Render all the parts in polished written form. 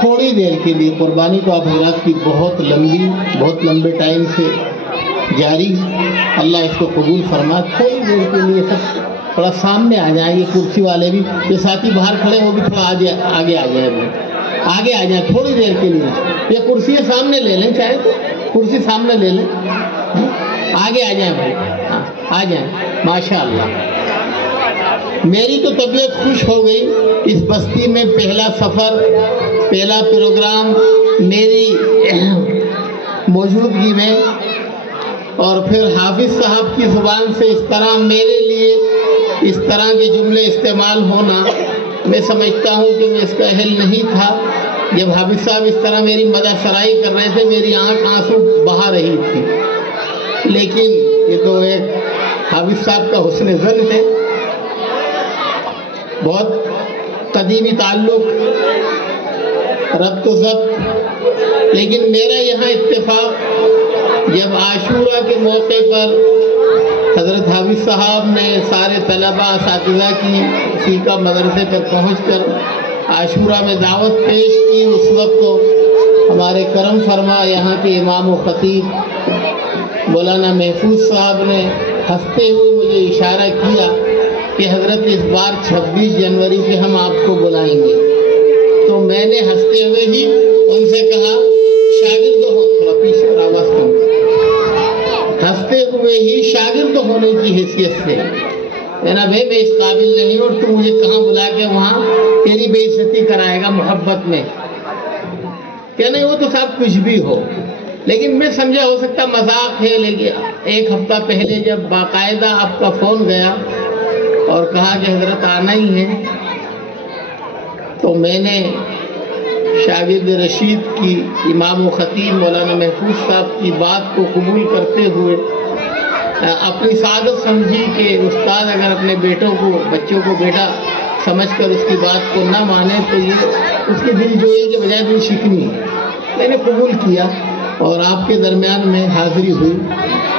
تھوڑی دیر کے لیے قربانی تو آپ حضرات کی بہت لمبے ٹائم سے جاری، اللہ اس کو قبول فرما. تھوڑی دیر کے لیے سب تھوڑا سامنے آ جائیں. یہ کرسی والے بھی، یہ ساتھی باہر کھڑے وہ بھی تھوڑا آگے آ جائیں تھوڑی دیر کے لیے. یہ کرسی سامنے لے لیں، چاہے تو کرسی سامنے لے لیں. آگے آ جائیں بھائی، آ جائیں. ماشاء اللہ، میری تو طبیعت خوش ہو گئی. اس بستی میں پہلا سفر، پہلا پروگرام میری موجودگی میں، اور پھر حافظ صاحب کی زبان سے اس طرح میرے لیے اس طرح کے جملے استعمال ہونا، میں سمجھتا ہوں کہ میں اس کا اہل نہیں تھا. جب حافظ صاحب اس طرح میری مدح سرائی کر رہے تھے، میری آنکھ آنسو بہا رہی تھی. لیکن یہ تو ایک حافظ صاحب کا حسن ظن ہے، بہت قدیمی تعلق، ربط و ضبط. لیکن میرا یہاں اتفاق، جب عاشورہ کے موقع پر حضرت حافظ صاحب نے سارے طلباء اساتذہ کی فیقہ مدرسے پر پہنچ کر عاشورہ میں دعوت پیش کی، اس وقت تو ہمارے کرم فرما یہاں کے امام و خطیب مولانا محفوظ صاحب نے ہنستے ہوئے مجھے اشارہ کیا کہ حضرت اس بار 26 جنوری پہ ہم آپ کو بلائیں گے. تو میں نے ہنستے ہوئے ہی ان سے کہا، شاگرد ہو، تھوڑا پیچھے اور آواز کم، ہنستے ہوئے ہی شاگرد ہونے کی حیثیت سے کہنا، بھائی میں اس قابل نہیں اور تو مجھے کہاں بلا کے وہاں تیری بے عزتی کرائے گا محبت میں. کہ نہیں، وہ تو صاحب کچھ بھی ہو، لیکن میں سمجھا ہو سکتا مذاق ہے. لیکن ایک ہفتہ پہلے جب باقاعدہ آپ کا فون گیا اور کہا کہ حضرت آنا ہی ہے، تو میں نے شاگرد رشید کی امام و خطیب مولانا محفوظ صاحب کی بات کو قبول کرتے ہوئے اپنی سعادت سمجھی کہ استاد اگر اپنے بچوں کو بیٹا سمجھ کر اس کی بات کو نہ مانے تو یہ اس کی دل جوئی کے بجائے دل شکنی ہے. میں نے قبول کیا اور آپ کے درمیان میں حاضری ہوئی.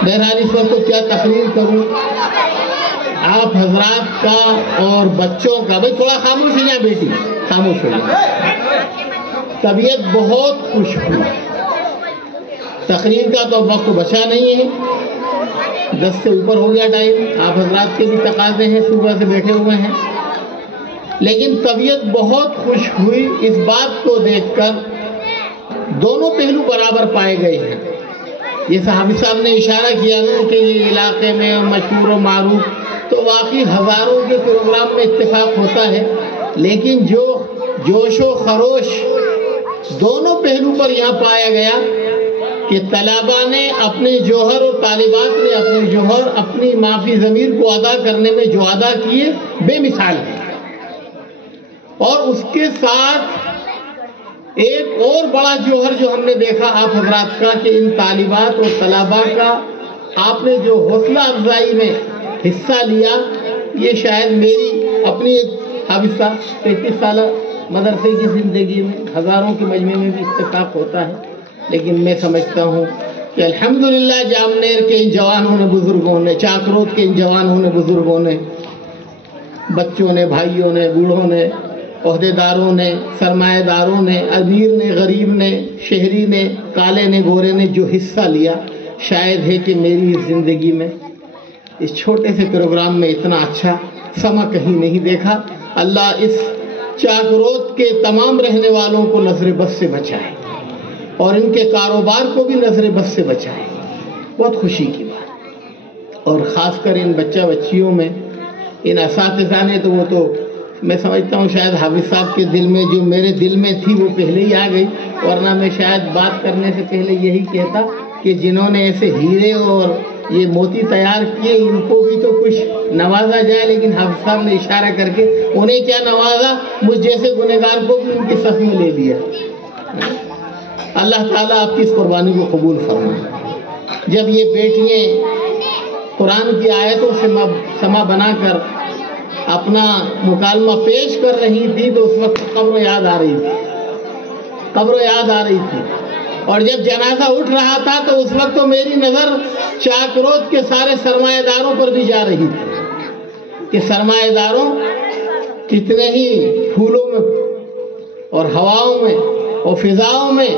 بہرحال اس وقت تو کیا تقریر کروں، آپ حضرات کا اور بچوں کا. بھائی تھوڑا خاموش ہو جائیں بیٹی، خاموش ہو جائیں. طبیعت بہت خوش ہوئی. تقریر کا تو وقت بچا نہیں ہے، 10 سے اوپر ہو گیا ٹائم. آپ حضرات کے بھی تقاضے ہیں، صبح سے بیٹھے ہوئے ہیں. لیکن طبیعت بہت خوش ہوئی اس بات کو دیکھ کر. دونوں پہلو برابر پائے گئے ہیں. جیسے حافظ صاحب نے اشارہ کیا نا کہ یہ علاقے میں مشہور و معروف، تو واقعی ہزاروں کے پروگرام میں اتفاق ہوتا ہے، لیکن جو جوش و خروش دونوں پہلو پر یہاں پایا گیا کہ طلباء نے اپنے جوہر اور طالبات نے اپنے جوہر اپنی معافی ضمیر کو ادا کرنے میں جو ادا کیے بے مثال ہے. اور اس کے ساتھ ایک اور بڑا جوہر جو ہم نے دیکھا آپ حضرات کا کہ ان طالبات اور طلباء کا آپ نے جو حوصلہ افزائی میں حصہ لیا، یہ شاید میری اپنی ایک حافظ صاحب 33 سالہ مدرسے کی زندگی میں ہزاروں کے مجمع میں بھی اتفاق ہوتا ہے. لیکن میں سمجھتا ہوں کہ الحمدللہ جامنیر کے ان جوانوں نے، بزرگوں نے، چاکروت کے ان جوانوں نے، بزرگوں نے، بچوں نے، بھائیوں نے، بوڑھوں نے، عہدیداروں نے، سرمایہ داروں نے، امیر نے، غریب نے، شہری نے، کالے نے، گورے نے جو حصہ لیا، شاید ہے کہ میری اس زندگی میں اس چھوٹے سے پروگرام میں اتنا اچھا سما کہیں نہیں دیکھا. اللہ اس چاکروت کے تمام رہنے والوں کو نظر بد سے بچائے اور ان کے کاروبار کو بھی نظر بد سے بچائے. بہت خوشی کی بات. اور خاص کر ان بچیوں میں ان اساتذہ نے تو وہ تو میں سمجھتا ہوں شاید حافظ صاحب کے دل میں جو میرے دل میں تھی وہ پہلے ہی آ گئی. ورنہ میں شاید بات کرنے سے پہلے یہی کہتا کہ جنہوں نے ایسے ہیرے اور یہ موتی تیار کیے ان کو بھی تو کچھ نوازا جائے. لیکن حافظ صاحب نے اشارہ کر کے انہیں کیا نوازا، مجھ جیسے گنہگار کو بھی ان کے صف میں لے لیا. اللہ تعالیٰ آپ کی اس قربانی کو قبول فرمائے. جب یہ بیٹیاں قرآن کی آیتوں سے سما بنا کر اپنا مکالمہ پیش کر رہی تھی تو اس وقت قبر یاد آ رہی تھی. اور جب جنازہ اٹھ رہا تھا تو اس وقت تو میری نظر چاکروت کے سارے سرمایہ داروں پر بھی جا رہی تھی کہ سرمایہ داروں کتنے ہی پھولوں میں اور ہواؤں میں اور فضاؤں میں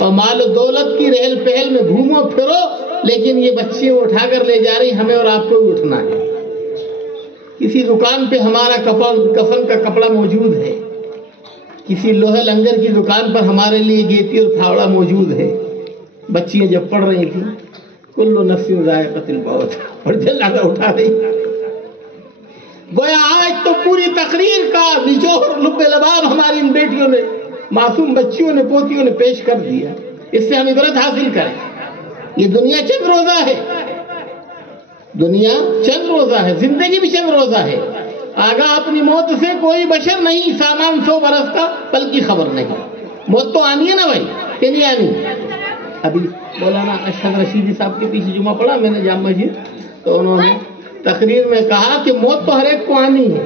اور مال و دولت کی رہل پہل میں گھومو پھرو، لیکن یہ بچیاں اٹھا کر لے جا رہی، ہمیں اور آپ کو بھی اٹھنا ہے۔ کسی دکان پہ ہمارا کفن کا کپڑا موجود ہے، کسی لوہے لنگر کی دکان پر ہمارے لیے گیتی اور پھاوڑا موجود ہے۔ بچیاں جب پڑھ رہی تھیں کل نفس ذائقۃ الموت، اور جنازہ اٹھا رہی، گویا آج تو پوری تقریر کا نچوڑ لب لباب ہماری ان بیٹیوں نے، معصوم بچیوں نے، پوتیوں نے پیش کر دیا۔ اس سے ہم عبرت حاصل کریں۔ یہ دنیا چند روزہ ہے، دنیا چند روزہ ہے، زندگی بھی چند روزہ ہے۔ آگاہ اپنی موت سے کوئی بشر نہیں، سامان 100 برس کا پل کی خبر نہیں۔ موت تو آنی ہے نا بھائی، کہ نہیں آنی؟ ابھی مولانا اشہد رشیدی صاحب کے پیچھے جمعہ پڑھا میں نے جامع مسجد، تو انہوں نے تقریر میں کہا کہ موت تو ہر ایک کو آنی ہے۔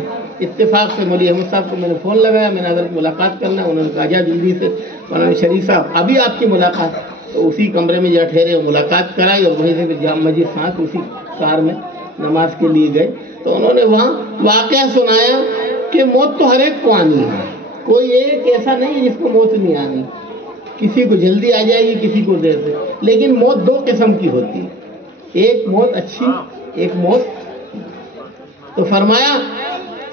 اتفاق سے مولوی احمد صاحب کو میں نے فون لگایا، میں نے حضرت ملاقات کرنا ہے، انہوں نے کہا جا جلدی سے مولانا شریف صاحب ابھی آپ کی ملاقات، تو اسی کمرے میں جا ٹھہرے اور ملاقات کرائی، اور وہیں سے پھر جامع مسجد ساتھ اسی کار میں نماز کے لیے گئے، تو انہوں نے وہاں واقعہ سنایا کہ موت تو ہر ایک کو آنی ہے، کوئی ایک ایسا نہیں ہے جس کو موت نہیں آنی، کسی کو جلدی آ جائے گی، کسی کو دیر سے، لیکن موت 2 قسم کی ہوتی ہے، ایک موت اچھی، ایک موت۔ تو فرمایا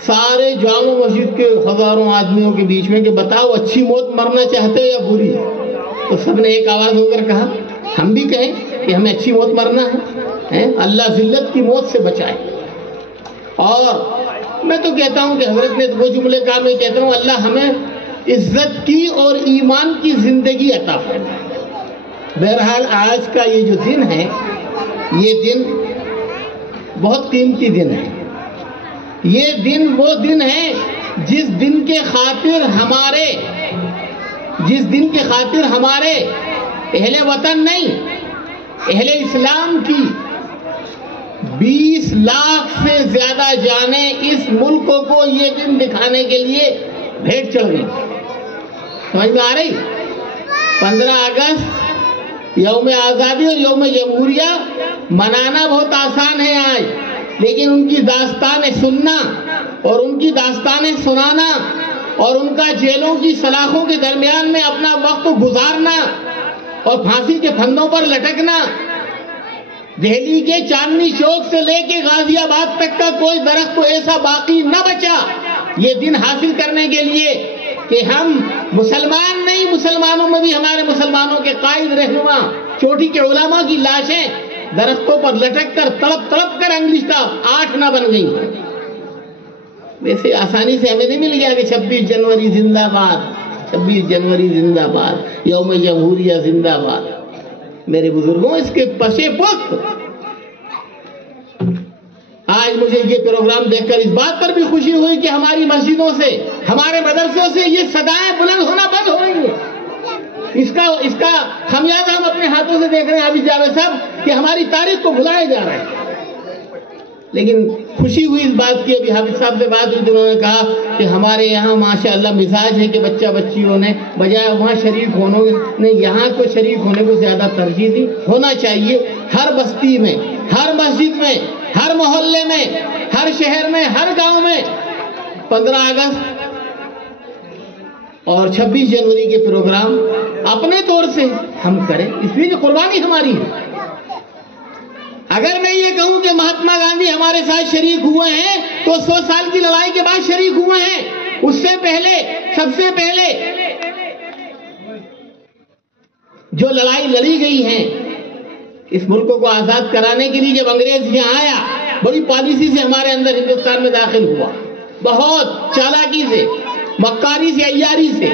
سارے جامع مسجد کے ہزاروں آدمیوں کے بیچ میں کہ بتاؤ اچھی موت مرنا چاہتے ہو یا بری؟ تو سب نے ایک آواز ہو کر کہا ہم بھی کہیں کہ ہمیں اچھی موت مرنا ہے، اللہ ذلت کی موت سے بچائے۔ اور میں تو کہتا ہوں کہ حضرت نے وہ جملے کہا، میں کہتا ہوں اللہ ہمیں عزت کی اور ایمان کی زندگی عطا فرمائے۔ بہرحال آج کا یہ جو دن ہے، یہ دن بہت قیمتی دن ہے۔ یہ دن وہ دن ہے جس دن کے خاطر ہمارے اہل وطن نہیں، اہل اسلام کی 20 لاکھ سے زیادہ جانیں اس ملک کو یہ دن دکھانے کے لیے بھیٹ چڑھ گئی۔ سمجھ میں آ رہی؟ 15 اگست یوم آزادی اور یوم جمہوریہ منانا بہت آسان ہے آج، لیکن ان کی داستانیں سننا اور ان کی داستانیں سنانا اور ان کا جیلوں کی سلاخوں کے درمیان میں اپنا وقت گزارنا اور پھانسی کے پھندوں پر لٹکنا، دہلی کے چاندنی چوک سے لے کے غازی آباد تک کا کوئی درخت تو ایسا باقی نہ بچا یہ دن حاصل کرنے کے لیے کہ ہم مسلمان نہیں، مسلمانوں میں بھی ہمارے مسلمانوں کے قائد رہنما چوٹی کے علماء کی لاشیں درختوں پر لٹک کر تڑپ تڑپ کر انگلشتہ 8 نہ بن گئی۔ ویسے آسانی سے ہمیں نہیں مل گیا کہ 26 جنوری زندہ باد، 26 جنوری زندہ باد، یوم جمہوریہ زندہ باد۔ میرے بزرگوں اس کے پشے پشت آج مجھے یہ پروگرام دیکھ کر اس بات پر بھی خوشی ہوئی کہ ہماری مسجدوں سے، ہمارے مدرسوں سے یہ صدائیں بلند ہونا بند ہو رہی ہیں۔ اس کا خمیازہ ہم اپنے ہاتھوں سے دیکھ رہے ہیں حافظ جاوید صاحب کہ ہماری تاریخ کو بھلائے جا رہے ہیں۔ لیکن خوشی ہوئی اس بات کی، ابھی حافظ صاحب سے بات ہوئی تو انہوں نے کہا کہ ہمارے یہاں ماشاءاللہ مزاج ہے کہ بچیوں نے بجائے وہاں شریک ہونے نے یہاں کو شریک ہونے کو زیادہ ترجیح دی۔ ہونا چاہیے ہر بستی میں، ہر مسجد میں، ہر محلے میں، ہر شہر میں، ہر گاؤں میں 15 اگست اور 26 جنوری کے پروگرام اپنے طور سے ہم کریں، اس لیے کہ قربانی ہماری ہے۔ اگر میں یہ کہوں کہ مہاتما گاندھی ہمارے ساتھ شریک ہوئے ہیں تو 100 سال کی لڑائی کے بعد شریک ہوئے ہیں، اس سے پہلے سب سے پہلے جو لڑائی لڑی گئی ہے اس ملک کو آزاد کرانے کے لیے، جب انگریز یہاں آیا بڑی پالیسی سے ہمارے اندر ہندوستان میں داخل ہوا، بہت چالاکی سے، مکاری سے، عیاری سے،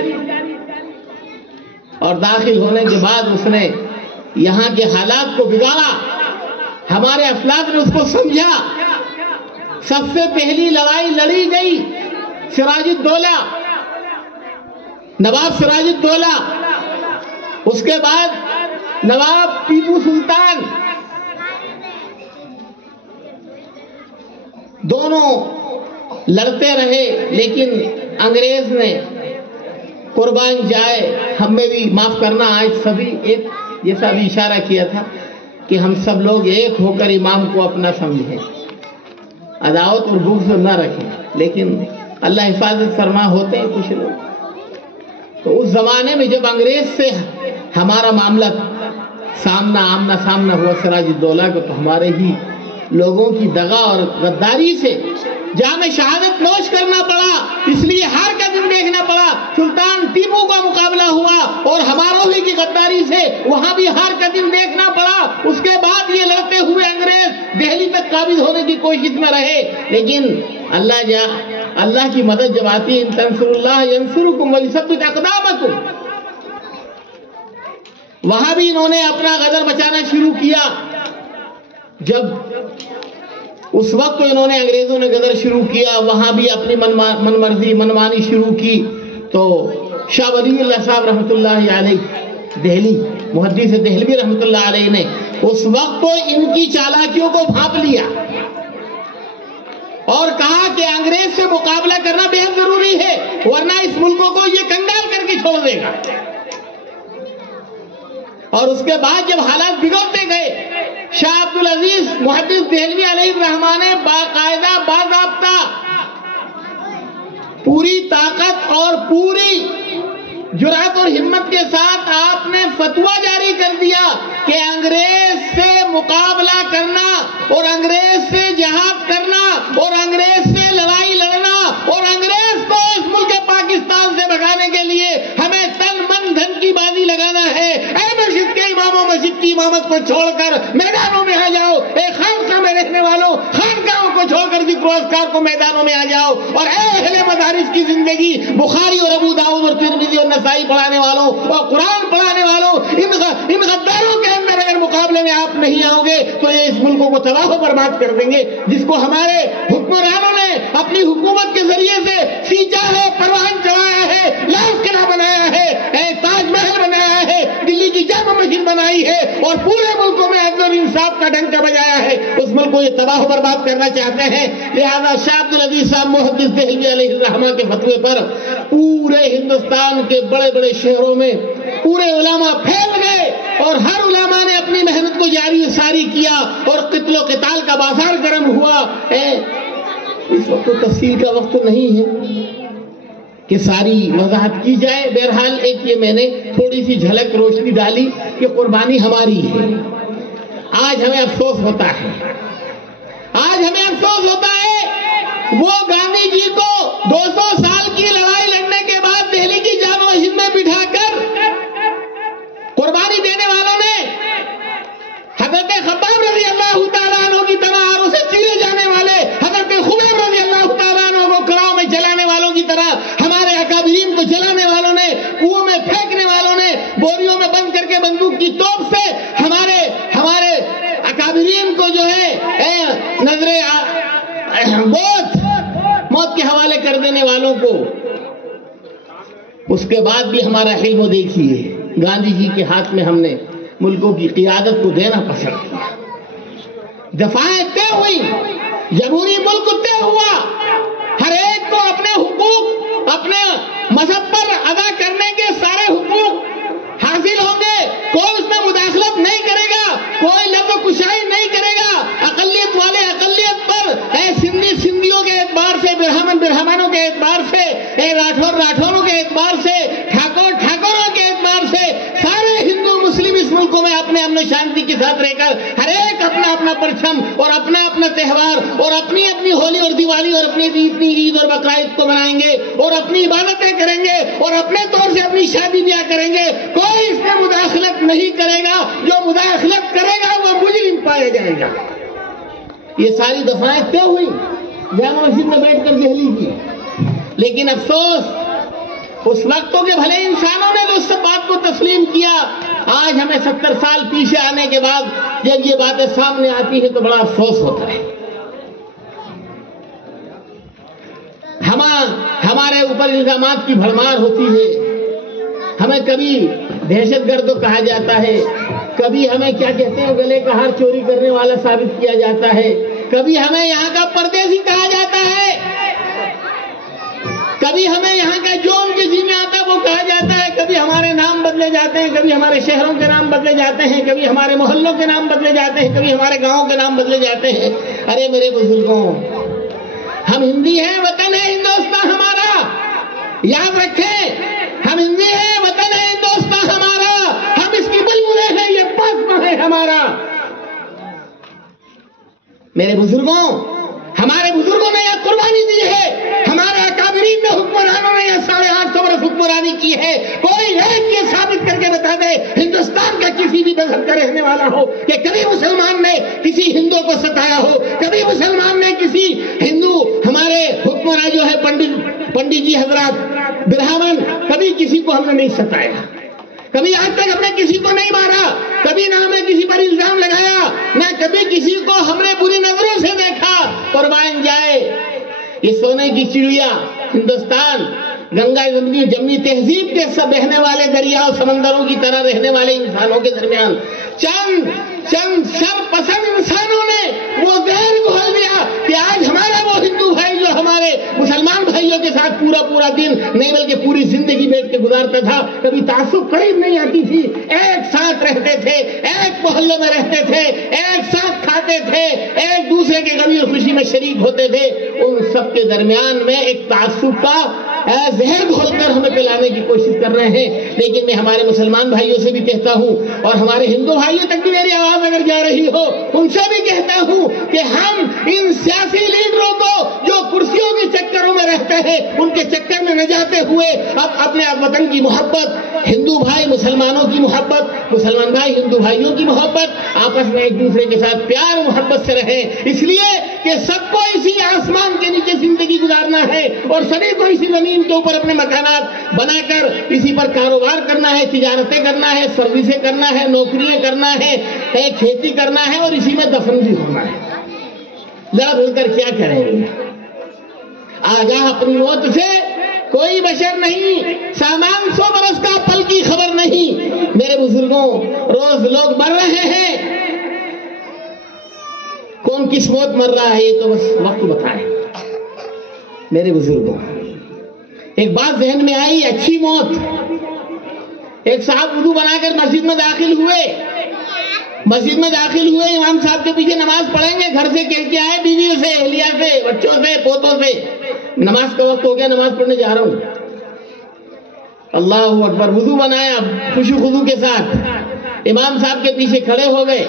اور داخل ہونے کے بعد اس نے یہاں کے حالات کو بگاڑا۔ ہمارے اسلاف نے اس کو سمجھا۔ سب سے پہلی لڑائی لڑی گئی سراج الدولہ، نواب سراج الدولہ، اس کے بعد نواب ٹیپو سلطان، دونوں لڑتے رہے، لیکن انگریز نے قربان جائے ہمیں بھی معاف کرنا، آج سبھی ایک جیسا بھی اشارہ کیا تھا کہ ہم سب لوگ ایک ہو کر امام کو اپنا سمجھیں، عداوت اور بغض نہ رکھیں، لیکن اللہ حفاظت فرما ہوتے ہیں کچھ لوگ تو اس زمانے میں جب انگریز سے ہمارا معاملہ آمنا سامنا ہوا سراج الدولہ کو، تو ہمارے ہی لوگوں کی دغا اور غداری سے جام شہادت نوش کرنا پڑا، اس لیے ہار کا دن دیکھنا پڑا۔ سلطان ٹیپو کا مقابلہ ہوا اور ہماروں ہی کی غداری سے وہاں بھی ہار کا دن دیکھنا پڑا۔ اس کے بعد یہ لڑتے ہوئے انگریز دہلی تک قابض ہونے کی کوشش میں رہے، لیکن اللہ کی مدد جب آتی ہے، ان تنصروا اللہ ینصرکم ویثبت اقدامکم، وہاں بھی انہوں نے اپنا غدر بچانا شروع کیا۔ جب اس وقت تو انہوں نے انگریزوں نے غدر شروع کیا، وہاں بھی اپنی من مرضی منمانی شروع کی، تو شاہ ولی اللہ صاحب رحمۃ اللہ علیہ دہلی محدث دہلوی رحمۃ اللہ علیہ نے اس وقت تو ان کی چالاکیوں کو بھانپ لیا اور کہا کہ انگریز سے مقابلہ کرنا بے حد ضروری ہے، ورنہ اس ملکوں کو یہ کنگال کر کے چھوڑ دے گا۔ اور اس کے بعد جب حالات بگڑتے گئے، شاہ عبدالعزیز محدث دہلوی علیہ الرحمٰن نے باقاعدہ باضابطہ پوری طاقت اور پوری جرأت اور ہمت کے ساتھ آپ نے فتویٰ جاری کر دیا کہ انگریز سے مقابلہ کرنا اور انگریز سے جہاد کرنا اور انگریز سے لڑائی لڑنا اور انگریز کو اس ملک پاکستان سے بھگانے کے لیے ہمیں تن من دھن کی بازی لگانا ہے۔ اے مسجد کے اماموں، مسجد کی امامت کو چھوڑ کر میدانوں میں آ جاؤ، اے خانقاہ میں رہنے والوں، خانقاہوں کو چھوڑ کر ذکر و اذکار کو میدانوں میں آ جاؤ، اور اے اہل مدارس کی زندگی، بخاری اور ابو داؤد اور ترمذی اور نسائی پڑھانے والوں اور قرآن پڑھانے والوں، ان غداروں کے اندر اگر مقابلے میں آپ نہیں آؤ گے تو یہ اس ملکوں کو تباہ و برباد کر دیں گے، جس کو ہمارے حکمرانوں نے اپنی حکومت کے ذریعے سے سینچا ہے، پروان چڑھایا ہے، لال قلعہ بنایا ہے، تاج محل بنایا ہے، دلی کی جامع مسجد بنائی ہے، اور پورے ملکوں میں عدل و انصاف کا ڈنکا بجایا ہے، اس ملک کو یہ تباہ و برباد کرنا چاہتے ہیں۔ لہذا شاہ عبدالعزیز صاحب محدث دہلوی علیہ الرحمہ کے فتوے پر پورے ہندوستان کے بڑے بڑے شہروں میں پورے علماء پھیل گئے، اور ہر علماء نے اپنی محنت کو جاری ساری کیا، اور قتل و قتال کا بازار گرم ہوا۔ اس وقت تو تفصیل کا وقت تو نہیں ہے کہ ساری وضاحت کی جائے، بہرحال ایک یہ میں نے تھوڑی سی جھلک روشنی ڈالی کہ قربانی ہماری ہے۔ آج ہمیں افسوس ہوتا ہے، وہ گاندھی جی کو 200 سال کی لڑائی لڑنے کے بعد دہلی کی جامع مسجد میں بٹھا کر قربانی دینے والوں نے حضرت خباب رضی اللہ تعالیٰ عنہ کی طرح، اور اسے چیرے جانے والے حضرت خبیب رضی اللہ تعالیٰ عنہ کو کڑاؤں میں جلانے والوں کی طرح، ہمارے اکابرین کو جلانے والوں نے، کنووں میں پھینکنے والوں نے، بوریوں میں بند کر کے بندوق کی توپ سے ہمارے اکابرین کو جو ہے نظر موت کے حوالے کر دینے والوں کو، اس کے بعد بھی ہمارا علم دیکھیے، گاندھی جی کے ہاتھ میں ہم نے ملکوں کی قیادت کو دینا پسند کیا، دفاعیں طے ہوئی، جمہوری ملک طے ہوا، ہر ایک کو اپنے حقوق اپنے مذہب پر ادا کرنے کے سارے حقوق حاصل ہوں گے، کوئی اس میں مداخلت نہیں کرے گا، کوئی لفظ کشائی نہیں کرے گا، اقلیت والے اقلیت پر، سندھی سندھیوں کے اعتبار سے، برہمن برہمنوں کے اعتبار سے، راٹھور راٹھوروں کے اعتبار سے، ٹھاکر ٹھاکروں کے اعتبار سے، سارے ہندو مسلم اس ملکوں میں اپنے امن و شانتی کے ساتھ رہ کر ہر ایک اپنا اپنا پرچم اور اپنا اپنا تہوار اور اپنی اپنی ہولی اور دیوالی اور اپنی اپنی عید اور بقرعید کو منائیں گے اور اپنی عبادتیں کریں گے اور اپنے طور سے اپنی شادی بیاہ کریں گے، کوئی اس میں مداخلت نہیں کرے گا، جو مداخلت کرے گا وہ مجرم پایا جائے گا۔ یہ ساری دفعائیں طے ہوئی جامع مسجد میں بیٹھ کر دہلی کی، لیکن افسوس اس وقت تو کہ بھلے انسانوں نے تو اس بات کو تسلیم کیا، آج ہمیں 70 سال پیچھے آنے کے بعد جب یہ باتیں سامنے آتی ہے تو بڑا افسوس ہوتا ہے۔ ہمارے اوپر الزامات کی بھرمار ہوتی ہے، ہمیں کبھی دہشت گرد کہا جاتا ہے، کبھی ہمیں کیا کہتے ہیں گلے کا ہار چوری کرنے والا ثابت کیا جاتا ہے، کبھی ہمیں یہاں کا پردیسی کہا جاتا ہے، کبھی ہمیں یہاں کا جو ان کے جی میں آتا ہے وہ کہا جاتا ہے، کبھی ہمارے نام بدلے جاتے ہیں، کبھی ہمارے شہروں کے نام بدلے جاتے ہیں، کبھی ہمارے محلوں کے نام بدلے جاتے ہیں، کبھی ہمارے گاؤں کے نام بدلے جاتے ہیں۔ ارے میرے بزرگوں، ہم ہندی ہیں، وطن ہے ہندوستان ہمارا، یاد رکھیں ہم ہندی ہیں، وطن ہے ہندوستان ہمارا، ہم اس کی بلبلے ہیں، یہ پاک ہے ہمارا۔ میرے بزرگوں، ہمارے بزرگوں نے یہ قربانی دی ہے، ہمارے اکابرین نے حکمرانوں نے یہ 850 برس حکمرانی کی ہے۔ کوئی ایک یہ ثابت کر کے بتا دے ہندوستان کا کسی بھی مذہب کا رہنے والا ہو کہ کبھی مسلمان نے کسی ہندو کو ستایا ہو، کبھی مسلمان نے کسی ہندو ہمارے حکمراں جو ہے پنڈت جی حضرات برہمن، کبھی کسی کو ہم نے نہیں ستایا، کبھی آج تک ہم نے کسی کو نہیں مارا، کبھی نہ ہم نے کسی پر الزام لگایا، نہ کبھی کسی کو ہم نے بری نظروں سے دیکھا۔ قربان جائے یہ سونے کی چڑیا ہندوستان، گنگا جمنی تہذیب کے سب بہنے والے دریا اور سمندروں کی طرح رہنے والے انسانوں کے درمیان چند شر پسند انسانوں نے وہ زہر گھول دیا کہ آج ہمارا وہ ہندو بھائی جو ہمارے مسلمان بھائیوں کے ساتھ پورا دن نہیں بلکہ پوری زندگی بیٹھ کے گزارتا تھا، کبھی تعصب قریب نہیں آتی تھی، ایک ساتھ رہتے تھے، ایک محلوں میں رہتے تھے، ایک ساتھ کھاتے تھے، ایک دوسرے کے غم اور خوشی میں شریک ہوتے تھے، ان سب کے درمیان میں ایک تعصب کا زہر گھول کر ہمیں پلانے کی کوشش کر رہے ہیں۔ لیکن میں ہمارے مسلمان بھائیوں سے بھی کہتا ہوں اور ہمارے ہندو بھائیوں تک بھی میری آواز اگر جا رہی ہو ان سے بھی کہتا ہوں کہ ہم ان سیاسی لیڈروں کو جو کرسیوں کے چکروں میں رہتے ہیں ان کے چکر میں نہ جاتے ہوئے اب اپنے وطن کی محبت، ہندو بھائی مسلمانوں کی محبت، مسلمان بھائی ہندو بھائیوں کی محبت، آپس میں ایک دوسرے کے ساتھ پیار و محبت سے رہیں، اس لیے کہ سب کو اسی آسمان کے نیچے زندگی گزارنا ہے اور سبھی کو اسی زمین کے اوپر اپنے مکانات بنا کر اسی پر کاروبار کرنا ہے، تجارتیں کرنا ہے، سروسیں کرنا ہے، نوکریاں کرنا ہے، کھیتی کرنا ہے اور اسی میں دفن بھی ہونا ہے۔ ذرا بھول کر کیا کریں گے؟ آگاہ اپنی موت سے کوئی بشر نہیں، سامان 100 برس کا پل کی خبر نہیں۔ میرے بزرگوں، روز لوگ مر رہے ہیں، کون کس موت مر رہا ہے یہ تو بس وقت بتائے۔ میرے بزرگوں، ایک بات ذہن میں آئی، اچھی موت۔ ایک صاحب وضو بنا کر مسجد میں داخل ہوئے، امام صاحب کے پیچھے نماز پڑھیں گے، گھر سے کہہ کے آئے بیویوں سے، اہلیہ سے، بچوں سے، پوتوں سے، نماز کا وقت ہو گیا، نماز پڑھنے جا رہا ہوں۔ اللہ اکبر، وضو بنایا خوشو خضو کے ساتھ، امام صاحب کے پیچھے کھڑے ہو گئے،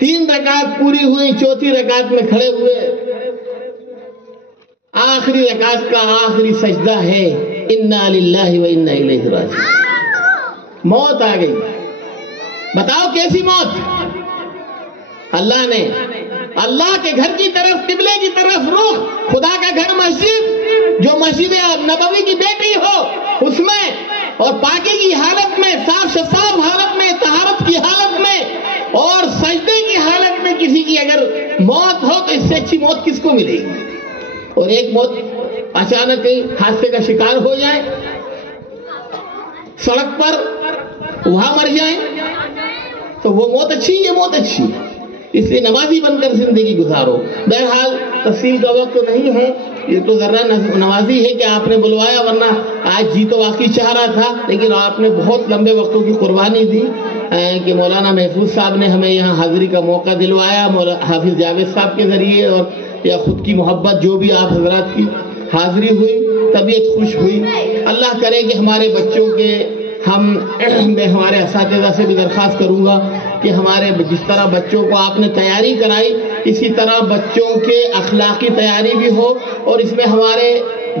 3 رکعت پوری ہوئی، 4تھی رکعت میں کھڑے ہوئے، آخری رکعت کا آخری سجدہ ہے انا للہ و انا الیہ راجعون۔ موت آ گئی، بتاؤ کیسی موت؟ اللہ کے گھر کی طرف، قبلے کی طرف رخ، خدا کا گھر مسجد جو مسجد نبوی کی بیٹی ہو اس میں، اور پاکی کی حالت میں، صاف شفاف حالت میں، طہارت کی حالت میں اور سجدے کی حالت میں کسی کی اگر موت ہو تو اس سے اچھی موت کس کو ملے گی؟ اور ایک موت اچانک حادثے کا شکار ہو جائے، سڑک پر وہاں مر جائیں تو وہ موت اچھی، یہ موت اچھی۔ اس لیے نمازی بن کر زندگی گزارو۔ بہرحال تفصیل کا وقت تو نہیں ہے، یہ تو ذرا نوازی ہے کہ آپ نے بلوایا، ورنہ آج جی تو واقعی چاہ رہا تھا، لیکن آپ نے بہت لمبے وقتوں کی قربانی دی کہ مولانا محفوظ صاحب نے ہمیں یہاں حاضری کا موقع دلوایا، حافظ جاوید صاحب کے ذریعے، اور یا خود کی محبت جو بھی آپ حضرات کی حاضری ہوئی، طبیعت خوش ہوئی۔ اللہ کرے کہ ہمارے بچوں کے میں ہمارے اساتذہ سے بھی درخواست کروں گا کہ ہمارے جس طرح بچوں کو آپ نے تیاری کرائی اسی طرح بچوں کے اخلاقی تیاری بھی ہو، اور اس میں ہمارے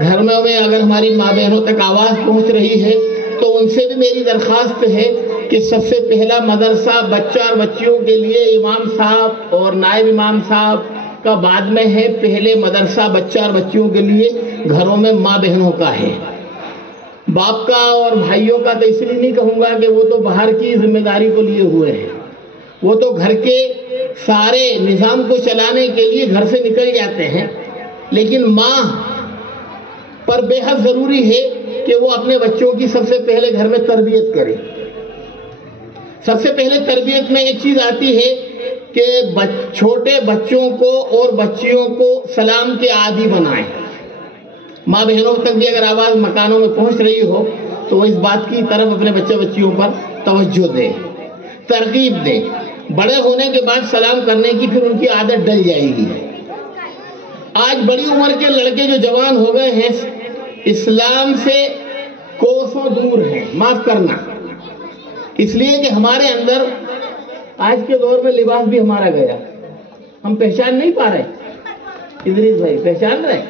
گھر میں اگر ہماری ماں بہنوں تک آواز پہنچ رہی ہے تو ان سے بھی میری درخواست ہے کہ سب سے پہلا مدرسہ بچہ اور بچیوں کے لیے امام صاحب اور نائب امام صاحب کا بعد میں ہے، پہلے مدرسہ بچہ اور بچیوں کے لیے گھروں میں ماں بہنوں کا ہے۔ باپ کا اور بھائیوں کا تو اس لیے نہیں کہوں گا کہ وہ تو باہر کی ذمہ داری کو لیے ہوئے ہیں، وہ تو گھر کے سارے نظام کو چلانے کے لیے گھر سے نکل جاتے ہیں، لیکن ماں پر بے حد ضروری ہے کہ وہ اپنے بچوں کی سب سے پہلے گھر میں تربیت کرے۔ سب سے پہلے تربیت میں ایک چیز آتی ہے کہ چھوٹے بچوں کو اور بچیوں کو سلام کے عادی بنائیں۔ ماں بہنوں تک بھی اگر آواز مکانوں میں پہنچ رہی ہو تو وہ اس بات کی طرف اپنے بچے بچیوں پر توجہ دیں، ترغیب دیں۔ بڑے ہونے کے بعد سلام کرنے کی پھر ان کی عادت ڈل جائے گی۔ آج بڑی عمر کے لڑکے جو جوان ہو گئے ہیں اسلام سے کوسوں دور ہیں معاف کرنا، اس لیے کہ ہمارے اندر آج کے دور میں لباس بھی ہمارا گیا، ہم پہچان نہیں پا رہے۔ ادریس بھائی پہچان رہے؟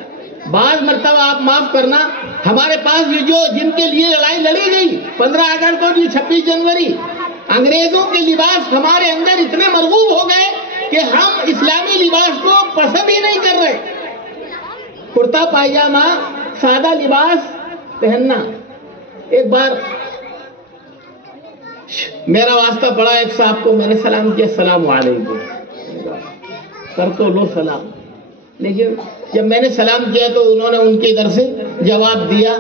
بعض مرتبہ آپ معاف کرنا، ہمارے پاس یہ جو جن کے لیے لڑائی لڑی گئی 15 اگست اور 26 جنوری، انگریزوں کے لباس ہمارے اندر اتنے مرغوب ہو گئے کہ ہم اسلامی لباس کو پسند ہی نہیں کر رہے۔ کرتا پائجامہ سادہ لباس پہننا۔ ایک بار میرا واسطہ پڑا ایک صاحب کو، میں نے سلام کیا، السلام علیکم، کر تو لو سلام، لیکن جب میں نے سلام کیا تو انہوں نے ان کی ادھر سے جواب دیا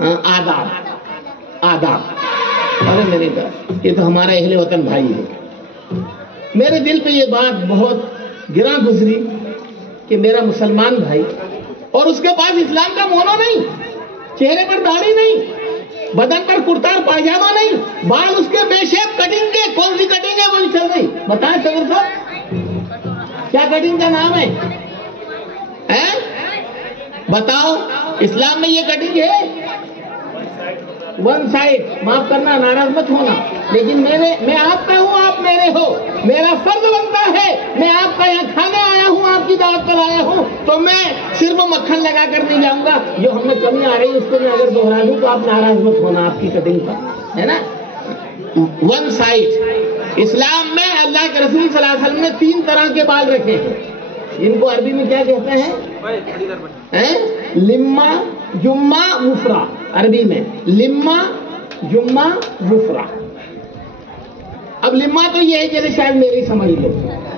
آداب آداب۔ ارے میں نے کہا یہ تو ہمارا اہل وطن بھائی ہے۔ میرے دل پہ یہ بات بہت گراں گزری کہ میرا مسلمان بھائی، اور اس کے پاس اسلام کا مونو نہیں، چہرے پر داڑھی نہیں، بدن پر کرتا پاجامہ نہیں، بال اس کے بے شیپ کٹنگ کے، کون سی کٹنگ ہے وہ چل رہی؟ بتائیں صدر صاحب کیا کٹنگ کا نام ہے؟ بتاؤ اسلام میں یہ کٹنگ ہے؟ ون سائڈ، معاف کرنا، ناراض مت ہونا، لیکن میں آپ کا ہوں، آپ میرے ہو، میرا فرض بنتا ہے، میں آپ کا یہاں کھانے آیا ہوں، آپ کی دعوت پر آیا ہوں، تو میں صرف مکھن لگا کر نہیں جاؤں گا، جو ہم میں کمی آ رہی ہے اس کو میں اگر دوہرا دوں تو آپ ناراض مت ہونا آپ کی کٹنگ پر، ہے نا؟ One side. اسلام میں اللہ کے رسول صلی اللہ علیہ وسلم نے 3 طرح کے بال رکھے ہیں، جن کو عربی میں کیا کہتے ہیں؟ لما، جمہ، وفرا۔ عربی میں لما، جمہ، وفرا۔ اب لما تو یہ ہے جیسے شاید میری سمجھ لو،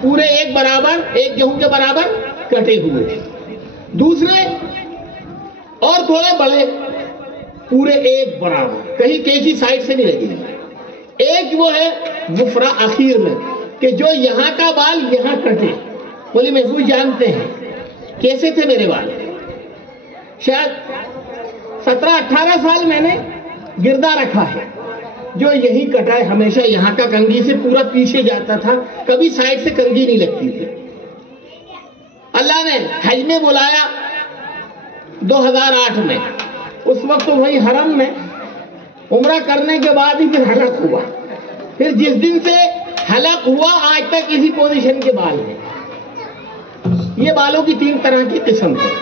پورے ایک برابر، ایک گیہوں کے برابر کٹے ہوئے۔ دوسرے اور تھوڑے بڑے، پورے ایک برابر، کہیں کیچی سائڈ سے نہیں لگی۔ ایک وہ ہے وفرا آخر میں، کہ جو یہاں کا بال یہاں کٹے۔ بولی محفوظ جانتے ہیں کیسے تھے میرے بال؟ شاید 17-18 سال میں نے گردا رکھا ہے، جو یہی کٹا ہے، ہمیشہ یہاں کا کنگھی سے پورا پیچھے جاتا تھا، کبھی سائڈ سے کنگھی نہیں لگتی تھی۔ اللہ نے حج میں بلایا 2008 میں، اس وقت وہی حرم میں عمرہ کرنے کے بعد ہی پھر حلق ہوا۔ پھر جس دن سے حلق ہوا آج تک اسی پوزیشن کے بال ہیں۔ یہ بالوں کی 3 طرح کی قسم ہے،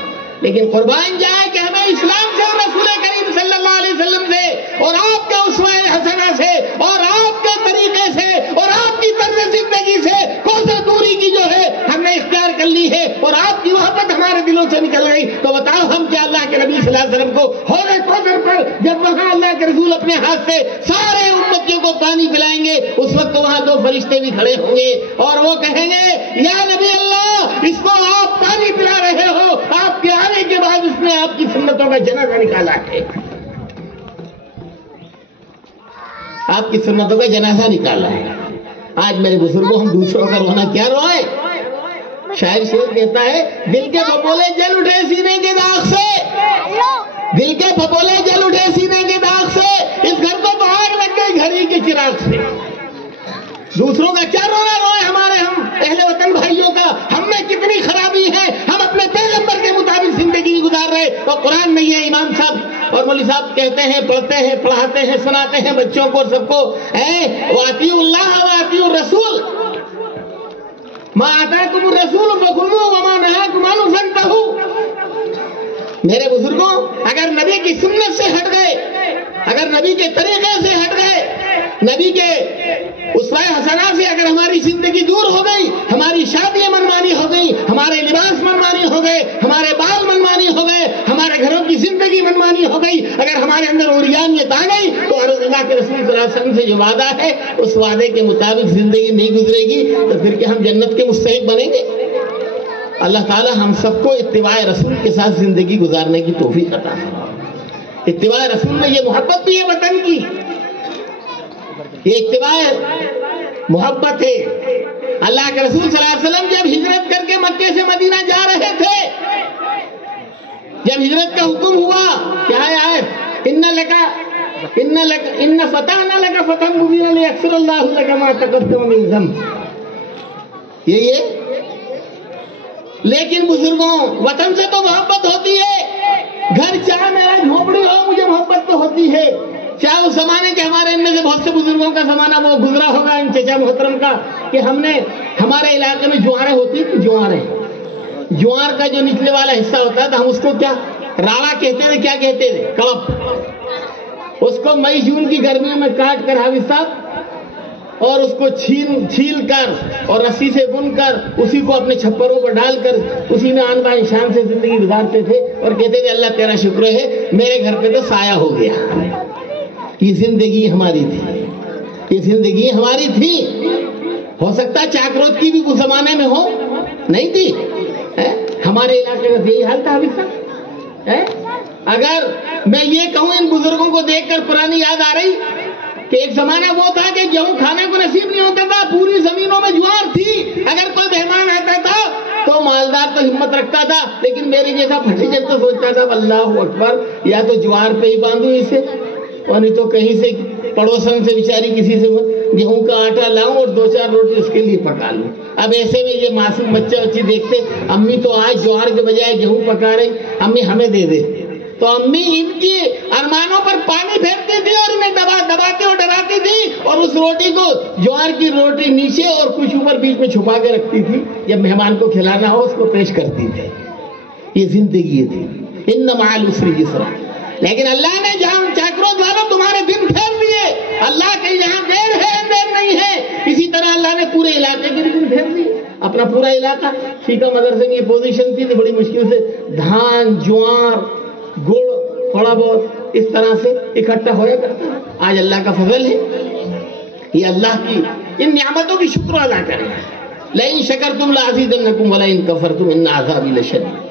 لیکن قربان جائے کہ ہمیں اسلام سے اور رسول کریم صلی اللہ علیہ وسلم سے اور آپ کے اسوہ حسنہ سے اور آپ کے طریقے سے اور آپ کی طرز زندگی سے کوسوں دوری کی جو ہے ہم نے اختیار کر لی ہے، اور آپ کی محبت ہمارے دلوں سے نکل گئی، تو بتاؤ ہم کیا اللہ کے نبی صلی اللہ علیہ وسلم کو حوض کوثر پر جب وہاں اللہ کے رسول اپنے ہاتھ سے سارے امتیوں کو پانی پلائیں گے، اس وقت وہاں 2 فرشتے بھی کھڑے ہوں گے اور وہ کہیں گے یا نبی اللہ، اس کو آپ پانی پلا رہے ہو، آپ کے آنے کے بعد اس نے آپ کی سنتوں کا جنازہ نکالا ہے، آپ کی سنتوں کا جنازہ نکالا ہے۔ آج میرے بزرگوں ہم دوسروں کا رونا کیا روئے؟ شاعر شعر کہتا ہے دل کے پھپھولے جل اٹھے سینے کے داغ سے، دل کے پھپھولے جل اٹھے سینے کے داغ سے، اس گھر کو تو آگ لگ گئی گھڑی کے چراغ سے۔ دوسروں کا کیا رونا روئے ہمارے ہم اہل وطن بھائیوں کا؟ ہم میں کتنی خرابی ہے، ہم اپنے پیغمبر کے مطابق زندگی گزار رہے، اور قرآن میں یہ امام صاحب اور مولوی صاحب کہتے ہیں، پڑھتے ہیں، پڑھاتے ہیں، سناتے ہیں بچوں کو اور سب کو، وَأَطِيعُوا اللَّهَ وَأَطِيعُوا الرَّسُولَ مَا آتَاكُمُ الرَّسُولُ فَخُذُوهُ وَمَا نَهَاكُمْ عَنْهُ فَانْتَهُوا۔ میرے بزرگوں اگر نبی کی سنت سے ہٹ گئے، اگر نبی کے طریقے سے ہٹ گئے، نبی کے اسوہ حسنہ سے اگر ہماری زندگی دور ہو گئی، ہماری شادیاں منمانی ہو گئی، ہمارے لباس منمانی ہو گئے، ہمارے بال منمانی ہو گئے، ہمارے گھروں کی زندگی منمانی ہو گئی، اگر ہمارے اندر عریانیت آ گئی، تو اللہ کے رسول صلی اللہ علیہ وسلم سے جو وعدہ ہے اس وعدے کے مطابق زندگی نہیں گزرے گی، تو پھر کیا ہم جنت کے مستحق بنیں گے؟ اللہ تعالی ہم سب کو اتباع رسول کے ساتھ زندگی گزارنے کی توفیق عطا فرمائے۔ اتباع رسول میں یہ محبت بھی ہے وطن کی، یہ اتباع محبت ہے۔ اللہ کے رسول صلی اللہ علیہ وسلم جب ہجرت کر کے مکے سے مدینہ جا رہے تھے، جب ہجرت کا حکم ہوا، کیا ہے آیت؟ ان فتحنا لک فتحا مبینا لیغفر اللہ لک ما تقدم من ذنبک، یہ لیکن بزرگوں وطن سے تو محبت ہوتی ہے، گھر چاہے میرا جھونپڑی ہو مجھے محبت تو ہوتی ہے. چاہے اس زمانے کے ہمارے ان میں سے بہت سے بزرگوں کا زمانہ وہ گزرا ہوگا ان چچا محترم کا کہ ہم نے ہمارے علاقے میں جواریں ہوتی تھی. جوار کا جو نچلے والا حصہ ہوتا تھا ہم اس کو کیا راڑا کہتے تھے, کیا کہتے تھے, کڑپ. اس کو مئی جون کی گرمیوں میں کاٹ کر حافظ صاحب اور اس کو چھیل کر اور رسی سے بن کر اسی کو اپنے چھپروں پر ڈال کر اسی میں آن بان شان سے زندگی گزارتے تھے اور کہتے تھے اللہ تیرا شکر ہے میرے گھر پہ تو سایہ ہو گیا. یہ زندگی ہماری تھی, یہ زندگی ہماری تھی. ہو سکتا ہے چاکروت کی بھی اس زمانے میں ہو, نہیں تھی. ہمارے علاقے کا یہی حال تھا حافظ صاحب. اگر میں یہ کہوں ان بزرگوں کو دیکھ کر پرانی یاد آ رہی کہ ایک زمانہ وہ تھا کہ گیہوں کھانے کو نصیب نہیں ہوتا تھا, پوری زمینوں میں جوار تھی. اگر کوئی مہمان آتا تھا تو مالدار تو ہمت رکھتا تھا, لیکن میرے جیسا پھٹی جب تو سوچتا تھا اللہ اکبر یا تو جوار پہ ہی باندھوں اسے اور نہیں تو کہیں سے پڑوسن سے بیچاری کسی سے گیہوں کا آٹا لاؤں اور 2-4 روٹی اس کے لیے پکا لوں. اب ایسے میں یہ معصوم بچہ بچی دیکھتے امی تو آج جوار کے بجائے گیہوں پکا رہی, امی ہمیں دے دے. تو امی ان کی ارمانوں پر پانی پھینکتی تھی اور انہیں دباتی اور ڈراتی تھی اور اس روٹی کو جوار کی روٹی نیچے اور کچھ اوپر بیچ میں چھپا کے رکھتی تھی. جب مہمان کو کھلانا ہو اس کو پیش کرتی تھی. یہ زندگی تھی. ان مع العسر یسرا. لیکن اللہ نے جہاں چاکروت والوں تمہارے دن پھیر دیے. اللہ کے یہاں دیر ہے اندھیر نہیں ہے. اسی طرح اللہ نے پورے علاقے کے دن پھیر دیے. اپنا پورا علاقہ فیقہ مدرسے کی یہ پوزیشن تھی تو بڑی مشکل سے دھان جوار گڑ تھوڑا بہت اس طرح سے اکٹھا ہویا کرتا ہے. آج اللہ کا فضل ہے. یہ اللہ کی ان نعمتوں کی شکر ادا کریں. لئن شکرتم لازیدنکم ولئن کفرتم ان عذابی لشدید.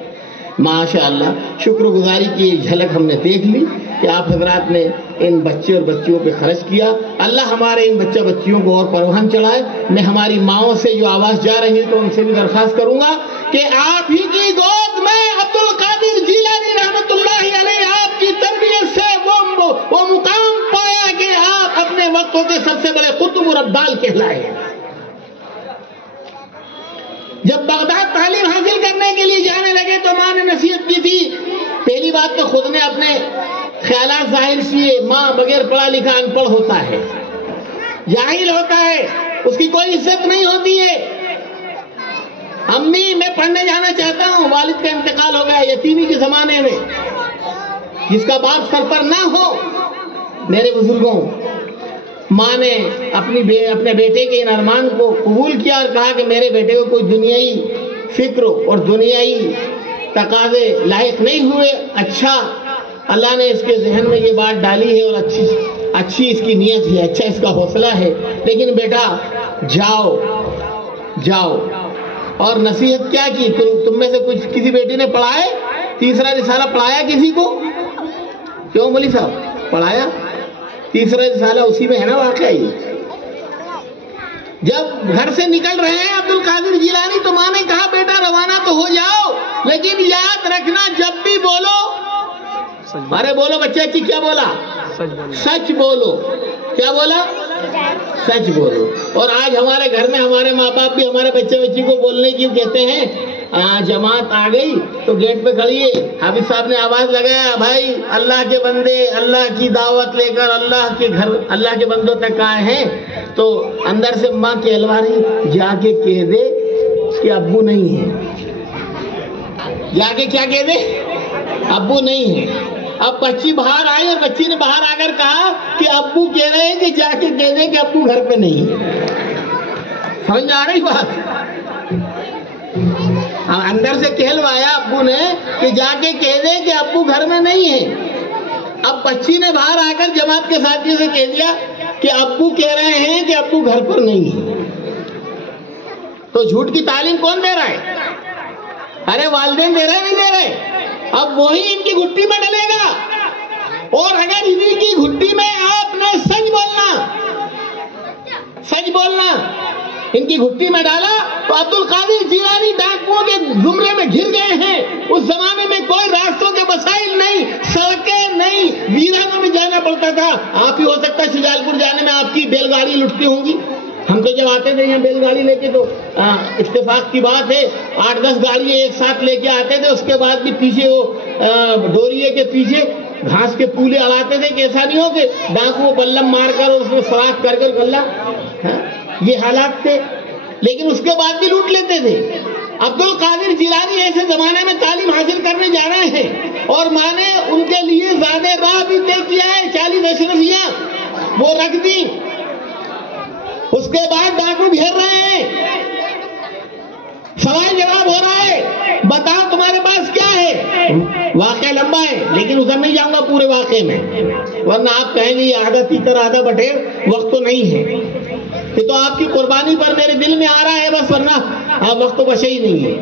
ماشاء اللہ شکر گزاری کی ایک جھلک ہم نے دیکھ لی کہ آپ حضرات نے ان بچے اور بچیوں پہ خرچ کیا. اللہ ہمارے ان بچہ بچیوں کو اور پروان چڑھائے. میں ہماری ماؤں سے جو آواز جا رہی ہے تو ان سے بھی درخواست کروں گا کہ آپ ہی کی گود میں عبد القادر جیلانی رحمت اللہ علیہ آپ کی تربیت سے وہ مقام پایا کہ آپ اپنے وقتوں کے سب سے بڑے قطب اور ابدال کہلائے. جب بغداد تعلیم حاصل کرنے کے لیے جانے لگے تو ماں نے نصیحت کی تھی. پہلی بات تو خود نے اپنے خیالات ظاہر کیے. ماں بغیر پڑھا لکھا ان پڑھ ہوتا ہے, جاہل ہوتا ہے, اس کی کوئی عزت نہیں ہوتی ہے. امی میں پڑھنے جانا چاہتا ہوں, والد کا انتقال ہو گیا یتیمی کے زمانے میں, جس کا باپ سر پر نہ ہو. میرے بزرگوں ماں نے اپنے بیٹے کے ان ارمان کو قبول کیا اور کہا کہ میرے بیٹے کو کوئی دنیائی فکر اور دنیائی تقاضے لاحق نہیں ہوئے. اچھا اللہ نے اس کے ذہن میں یہ بات ڈالی ہے اور اچھی اس کی نیت ہے, اچھا اس کا حوصلہ ہے, لیکن بیٹا جاؤ. اور نصیحت کیا کی, تم میں سے کسی بیٹی نے پڑھائے تیسرا رسالہ پڑھایا کسی کو؟ کیوں مولی صاحب پڑھایا؟ تیسرا رسالہ اسی میں ہے نا واقعہ. جب گھر سے نکل رہے ہیں عبد القادر جیلانی تو ماں نے کہا بیٹا روانہ تو ہو جاؤ لیکن یاد رکھنا جب بھی بولو, ارے بولو بچے اچھی, کیا بولا؟ سچ بولو. کیا بولا؟ سچ بولو. اور آج ہمارے گھر میں ہمارے ماں باپ بھی ہمارے بچے بچی کو بولنے کی کہتے ہیں جماعت آ گئی تو گیٹ پہ کھڑی ہے, حافظ صاحب نے آواز لگایا بھائی اللہ کے بندے اللہ کی دعوت لے کر اللہ کے گھر اللہ کے بندوں تک آئے ہیں, تو اندر سے ماں کہلوا رہی جا کے کہہ دے اس کے ابو نہیں ہے. جا کے کیا کہہ دے؟ ابو نہیں ہے. اب بچی باہر آئی اور بچی نے باہر آ کر کہا کہ ابو کہہ رہے ہیں کہ جا کے کہہ دے کہ ابو گھر پہ نہیں ہے. سمجھ آ رہی بات؟ اندر سے کہلوایا ابو نے کہ جا کے کہہ دے کہ ابو گھر میں نہیں ہے. اب بچی نے باہر آ کر جماعت کے ساتھیوں سے کہہ دیا کہ ابو کہہ رہے ہیں کہ ابو گھر پر نہیں ہے. تو جھوٹ کی تعلیم کون دے رہا ہے؟ ارے والدین دے رہے نہیں دے رہے. اب وہی ان کی گھٹی میں ڈلے گا, اور اگر انہی کی گھٹی میں آپ نے سچ بولنا ان کی گھٹی میں ڈالا تو عبد القادر جیلانی ڈاکوؤں کے زمرے میں گھر گئے ہیں. اس زمانے میں کوئی راستوں کے مسائل نہیں, سڑکیں نہیں, ویرانوں میں جانا پڑتا تھا. آپ ہی ہو سکتا ہے شجاع پور جانے میں آپ کی بیل گاڑی لٹتی ہوں گی, ہم تو جب آتے تھے یہاں بیل گاڑی لے کے تو اتفاق کی بات ہے 8-10 گاڑیاں ایک ساتھ لے کے آتے تھے، اس کے بعد بھی پیچھے وہ ڈوریے کے پیچھے گھاس کے پولے اڑاتے تھے کہ ایسا نہیں ہو کہ ڈاکو بلم مار کر اور اس میں سوراخ کر کر غلہ، یہ حالات تھے، لیکن اس کے بعد بھی لوٹ لیتے تھے۔ عبد القادر جیلانی ایسے زمانے میں تعلیم حاصل کرنے جا رہے ہیں اور ماں نے ان کے لیے زیادہ راہ بھی طے کیا ہے، 40 اشرفیاں وہ رکھ دی، اس کے بعد ڈاکو گھیر رہے ہیں، سوال جواب ہو رہا ہے، بتاؤ تمہارے پاس کیا ہے؟ واقعہ لمبا ہے لیکن ادھر نہیں جاؤں گا پورے واقعے میں، ورنہ آپ کہیں گے یہ آدھا تیتر آدھا بٹیر، وقت تو نہیں ہے، یہ تو آپ کی قربانی پر میرے دل میں آ رہا ہے بس، ورنہ وقت تو بچے ہی نہیں ہے۔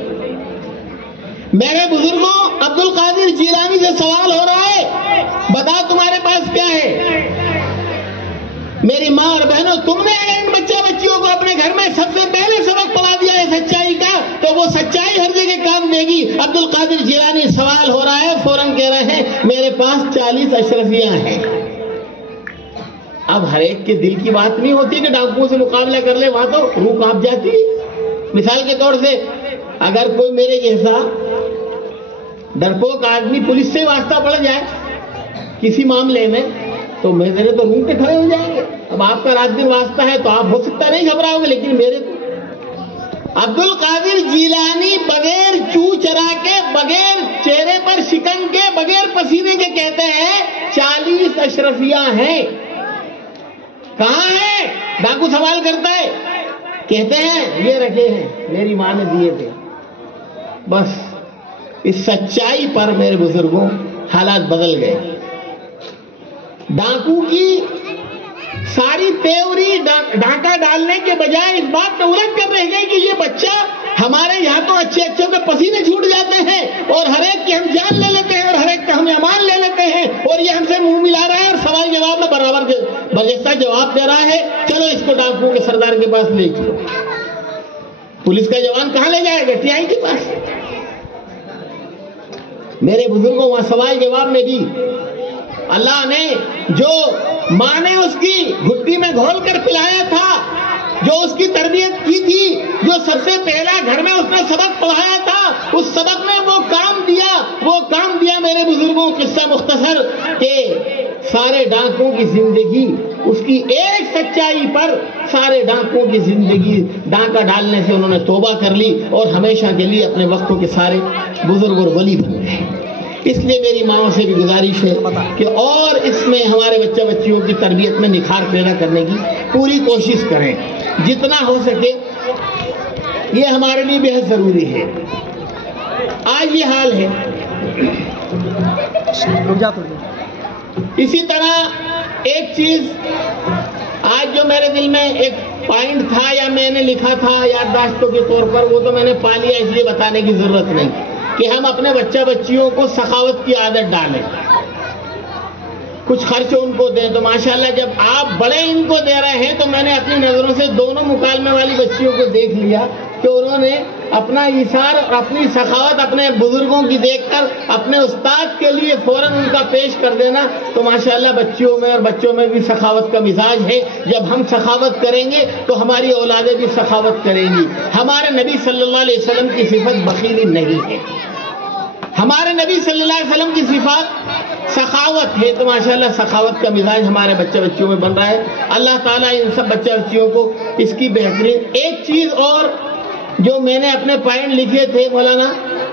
میرے بزرگوں، عبد القادر جیلانی سے سوال ہو رہا ہے، بتاؤ تمہارے پاس کیا ہے؟ میری ماں اور بہنوں، تم نے اگر ان بچہ بچیوں کو اپنے گھر میں سب سے پہلے سبق پڑھا دیا ہے سچائی کا، تو وہ سچائی ہر جگہ کام دے گی۔ عبد القادر جیلانی سوال ہو رہا ہے، فوراً کہہ رہے ہیں میرے پاس 40 اشرفیاں ہیں۔ اب ہر ایک کے دل کی بات نہیں ہوتی کہ ڈاکوؤں سے مقابلہ کر لے، وہاں تو روح کانپ جاتی ہے۔ مثال کے طور سے اگر کوئی میرے جیسا ڈرپوک آدمی پولیس سے واسطہ پڑ جائے کسی معاملے میں تو میرے تو رونگٹے کھڑے ہو جائیں گے۔ اب آپ کا رات دن واسطہ ہے تو آپ ہو سکتا نہیں گھبراؤ گے، لیکن میرے تو عبد القادر جیلانی بغیر چو چرا کے، بغیر چہرے پر شکن کے، بغیر پسینے کے کہتے ہیں 40 اشرفیاں ہیں۔ کہاں ہے؟ ڈاکو سوال کرتا ہے، کہتے ہیں یہ رکھے ہیں، میری ماں نے دیے تھے۔ بس اس سچائی پر میرے بزرگوں حالات بدل گئے۔ ڈاکو کی ساری تیوری ڈاکہ ڈالنے کے بجائے اس بات پہ الجھ کر رہ گئی کہ یہ بچہ ہمارے یہاں تو اچھے اچھے کے پسینے چھوٹ جاتے ہیں اور ہر ایک کی ہم جان لے لیتے ہیں اور ہر ایک کا ہم امان لے لیتے ہیں، اور یہ ہم سے منہ ملا رہا ہے اور سوال جواب میں برابر برجستہ جواب دے رہا ہے، چلو اس کو ڈاکوؤں کے سردار کے پاس لے چلو۔ پولیس کا جوان کہاں لے جائے گا؟ ٹی آئی کے پاس۔ میرے بزرگوں وہاں سوال جواب میں بھی اللہ نے جو ماں نے اس کی گھٹی میں گھول کر پلایا تھا، جو اس کی تربیت کی تھی، جو سب سے پہلا گھر میں اس نے سبق پڑھایا تھا، اس سبق میں وہ کام دیا میرے بزرگوں۔ قصہ مختصر کہ سارے ڈاکوؤں کی زندگی اس کی ایک سچائی پر، سارے ڈاکوؤں کی زندگی ڈاکہ ڈالنے سے انہوں نے توبہ کر لی اور ہمیشہ کے لیے اپنے وقتوں کے سارے بزرگ اور ولی بن گئے۔ اس لیے میری ماں سے بھی گزارش ہے کہ اور اس میں ہمارے بچہ بچیوں کی تربیت میں نکھار پیدا کرنے کی پوری کوشش کریں، جتنا ہو سکے، یہ ہمارے لیے بہت ضروری ہے۔ آج یہ حال ہے۔ اسی طرح ایک چیز آج جو میرے دل میں ایک پوائنٹ تھا یا میں نے لکھا تھا یادداشتوں کے طور پر، وہ تو میں نے پا لیا، اس لیے بتانے کی ضرورت نہیں، کہ ہم اپنے بچہ بچیوں کو سخاوت کی عادت ڈالیں، کچھ خرچ ان کو دیں۔ تو ماشاءاللہ جب آپ بڑے ان کو دے رہے ہیں تو میں نے اپنی نظروں سے دونوں مکالمے والی بچیوں کو دیکھ لیا کہ انہوں نے اپنا ایثار اور اپنی سخاوت اپنے بزرگوں کی دیکھ کر اپنے استاد کے لیے فوراً ان کا پیش کر دینا، تو ماشاءاللہ بچیوں میں اور بچوں میں بھی سخاوت کا مزاج ہے۔ جب ہم سخاوت کریں گے تو ہماری اولادیں بھی سخاوت کریں گی۔ ہمارے نبی صلی اللہ علیہ وسلم کی صفت بخیلی نہیں ہے، ہمارے نبی صلی اللہ علیہ وسلم کی صفات سخاوت ہے، تو ماشاءاللہ سخاوت کا مزاج ہمارے بچے بچیوں میں بن رہا ہے۔ اللہ تعالیٰ ان سب بچے بچیوں کو اس کی بہترین۔ ایک چیز اور جو میں نے اپنے پوائنٹ لکھے تھے مولانا،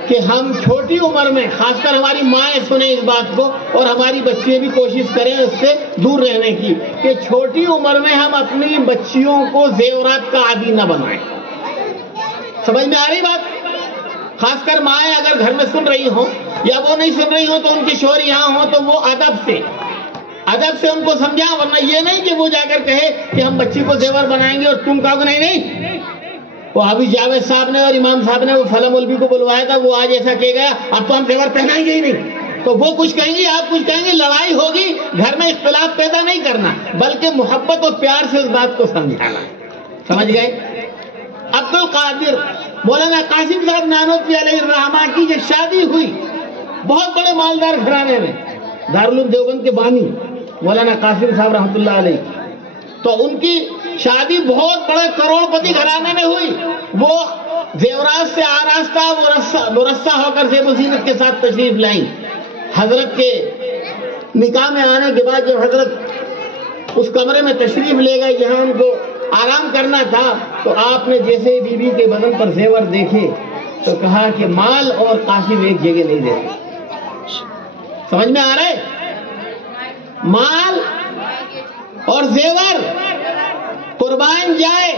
کہ ہم چھوٹی عمر میں، خاص کر ہماری مائیں سنیں اس بات کو اور ہماری بچیاں بھی کوشش کریں اس سے دور رہنے کی، کہ چھوٹی عمر میں ہم اپنی بچیوں کو زیورات کا عادی نہ بنائیں۔ سمجھ میں آ رہی بات؟ خاص کر مائیں اگر گھر میں سن رہی ہوں یا وہ نہیں سن رہی ہوں تو ان کے شوہر یہاں ہوں تو وہ ادب سے ان کو سمجھا، ورنہ یہ نہیں کہ وہ جا کر کہے کہ ہم بچی کو زیور بنائیں گے اور تم کہو گے نہیں۔ وہ حافظ جاوید صاحب نے اور امام صاحب نے وہ فلاں مولوی کو بلوایا تھا، وہ آج ایسا کہے گا اب تو ہم زیور پہنائیں گے ہی نہیں، تو وہ کچھ کہیں گے آپ کچھ کہیں گے، لڑائی ہوگی۔ گھر میں اختلاف پیدا نہیں کرنا بلکہ محبت اور پیار سے اس بات کو سمجھانا۔ سمجھ گئے؟ عبد القادر مولانا قاسم صاحب نانوتوی علیہ الرحمہ کی جب شادی ہوئی، بہت بڑے مالدار گھرانے میں، دارالعلوم دیوبند کے بانی مولانا قاسم صاحب رحمۃ اللہ علیہ، تو ان کی شادی بہت بڑے کروڑپتی گھرانے میں ہوئی. وہ زیورات سے آراستہ مرصع ہو کر زیب و زینت کے ساتھ تشریف لائیں. حضرت کے نکاح میں آنے کے بعد جب حضرت اس کمرے میں تشریف لے گئے جہاں ان کو آرام کرنا تھا، تو آپ نے جیسے بیوی کے بدن پر زیور دیکھے تو کہا کہ مال اور قاسم ایک جگہ نہیں دیتے. سمجھ میں آ رہا ہے؟ مال اور زیور قربان جائے.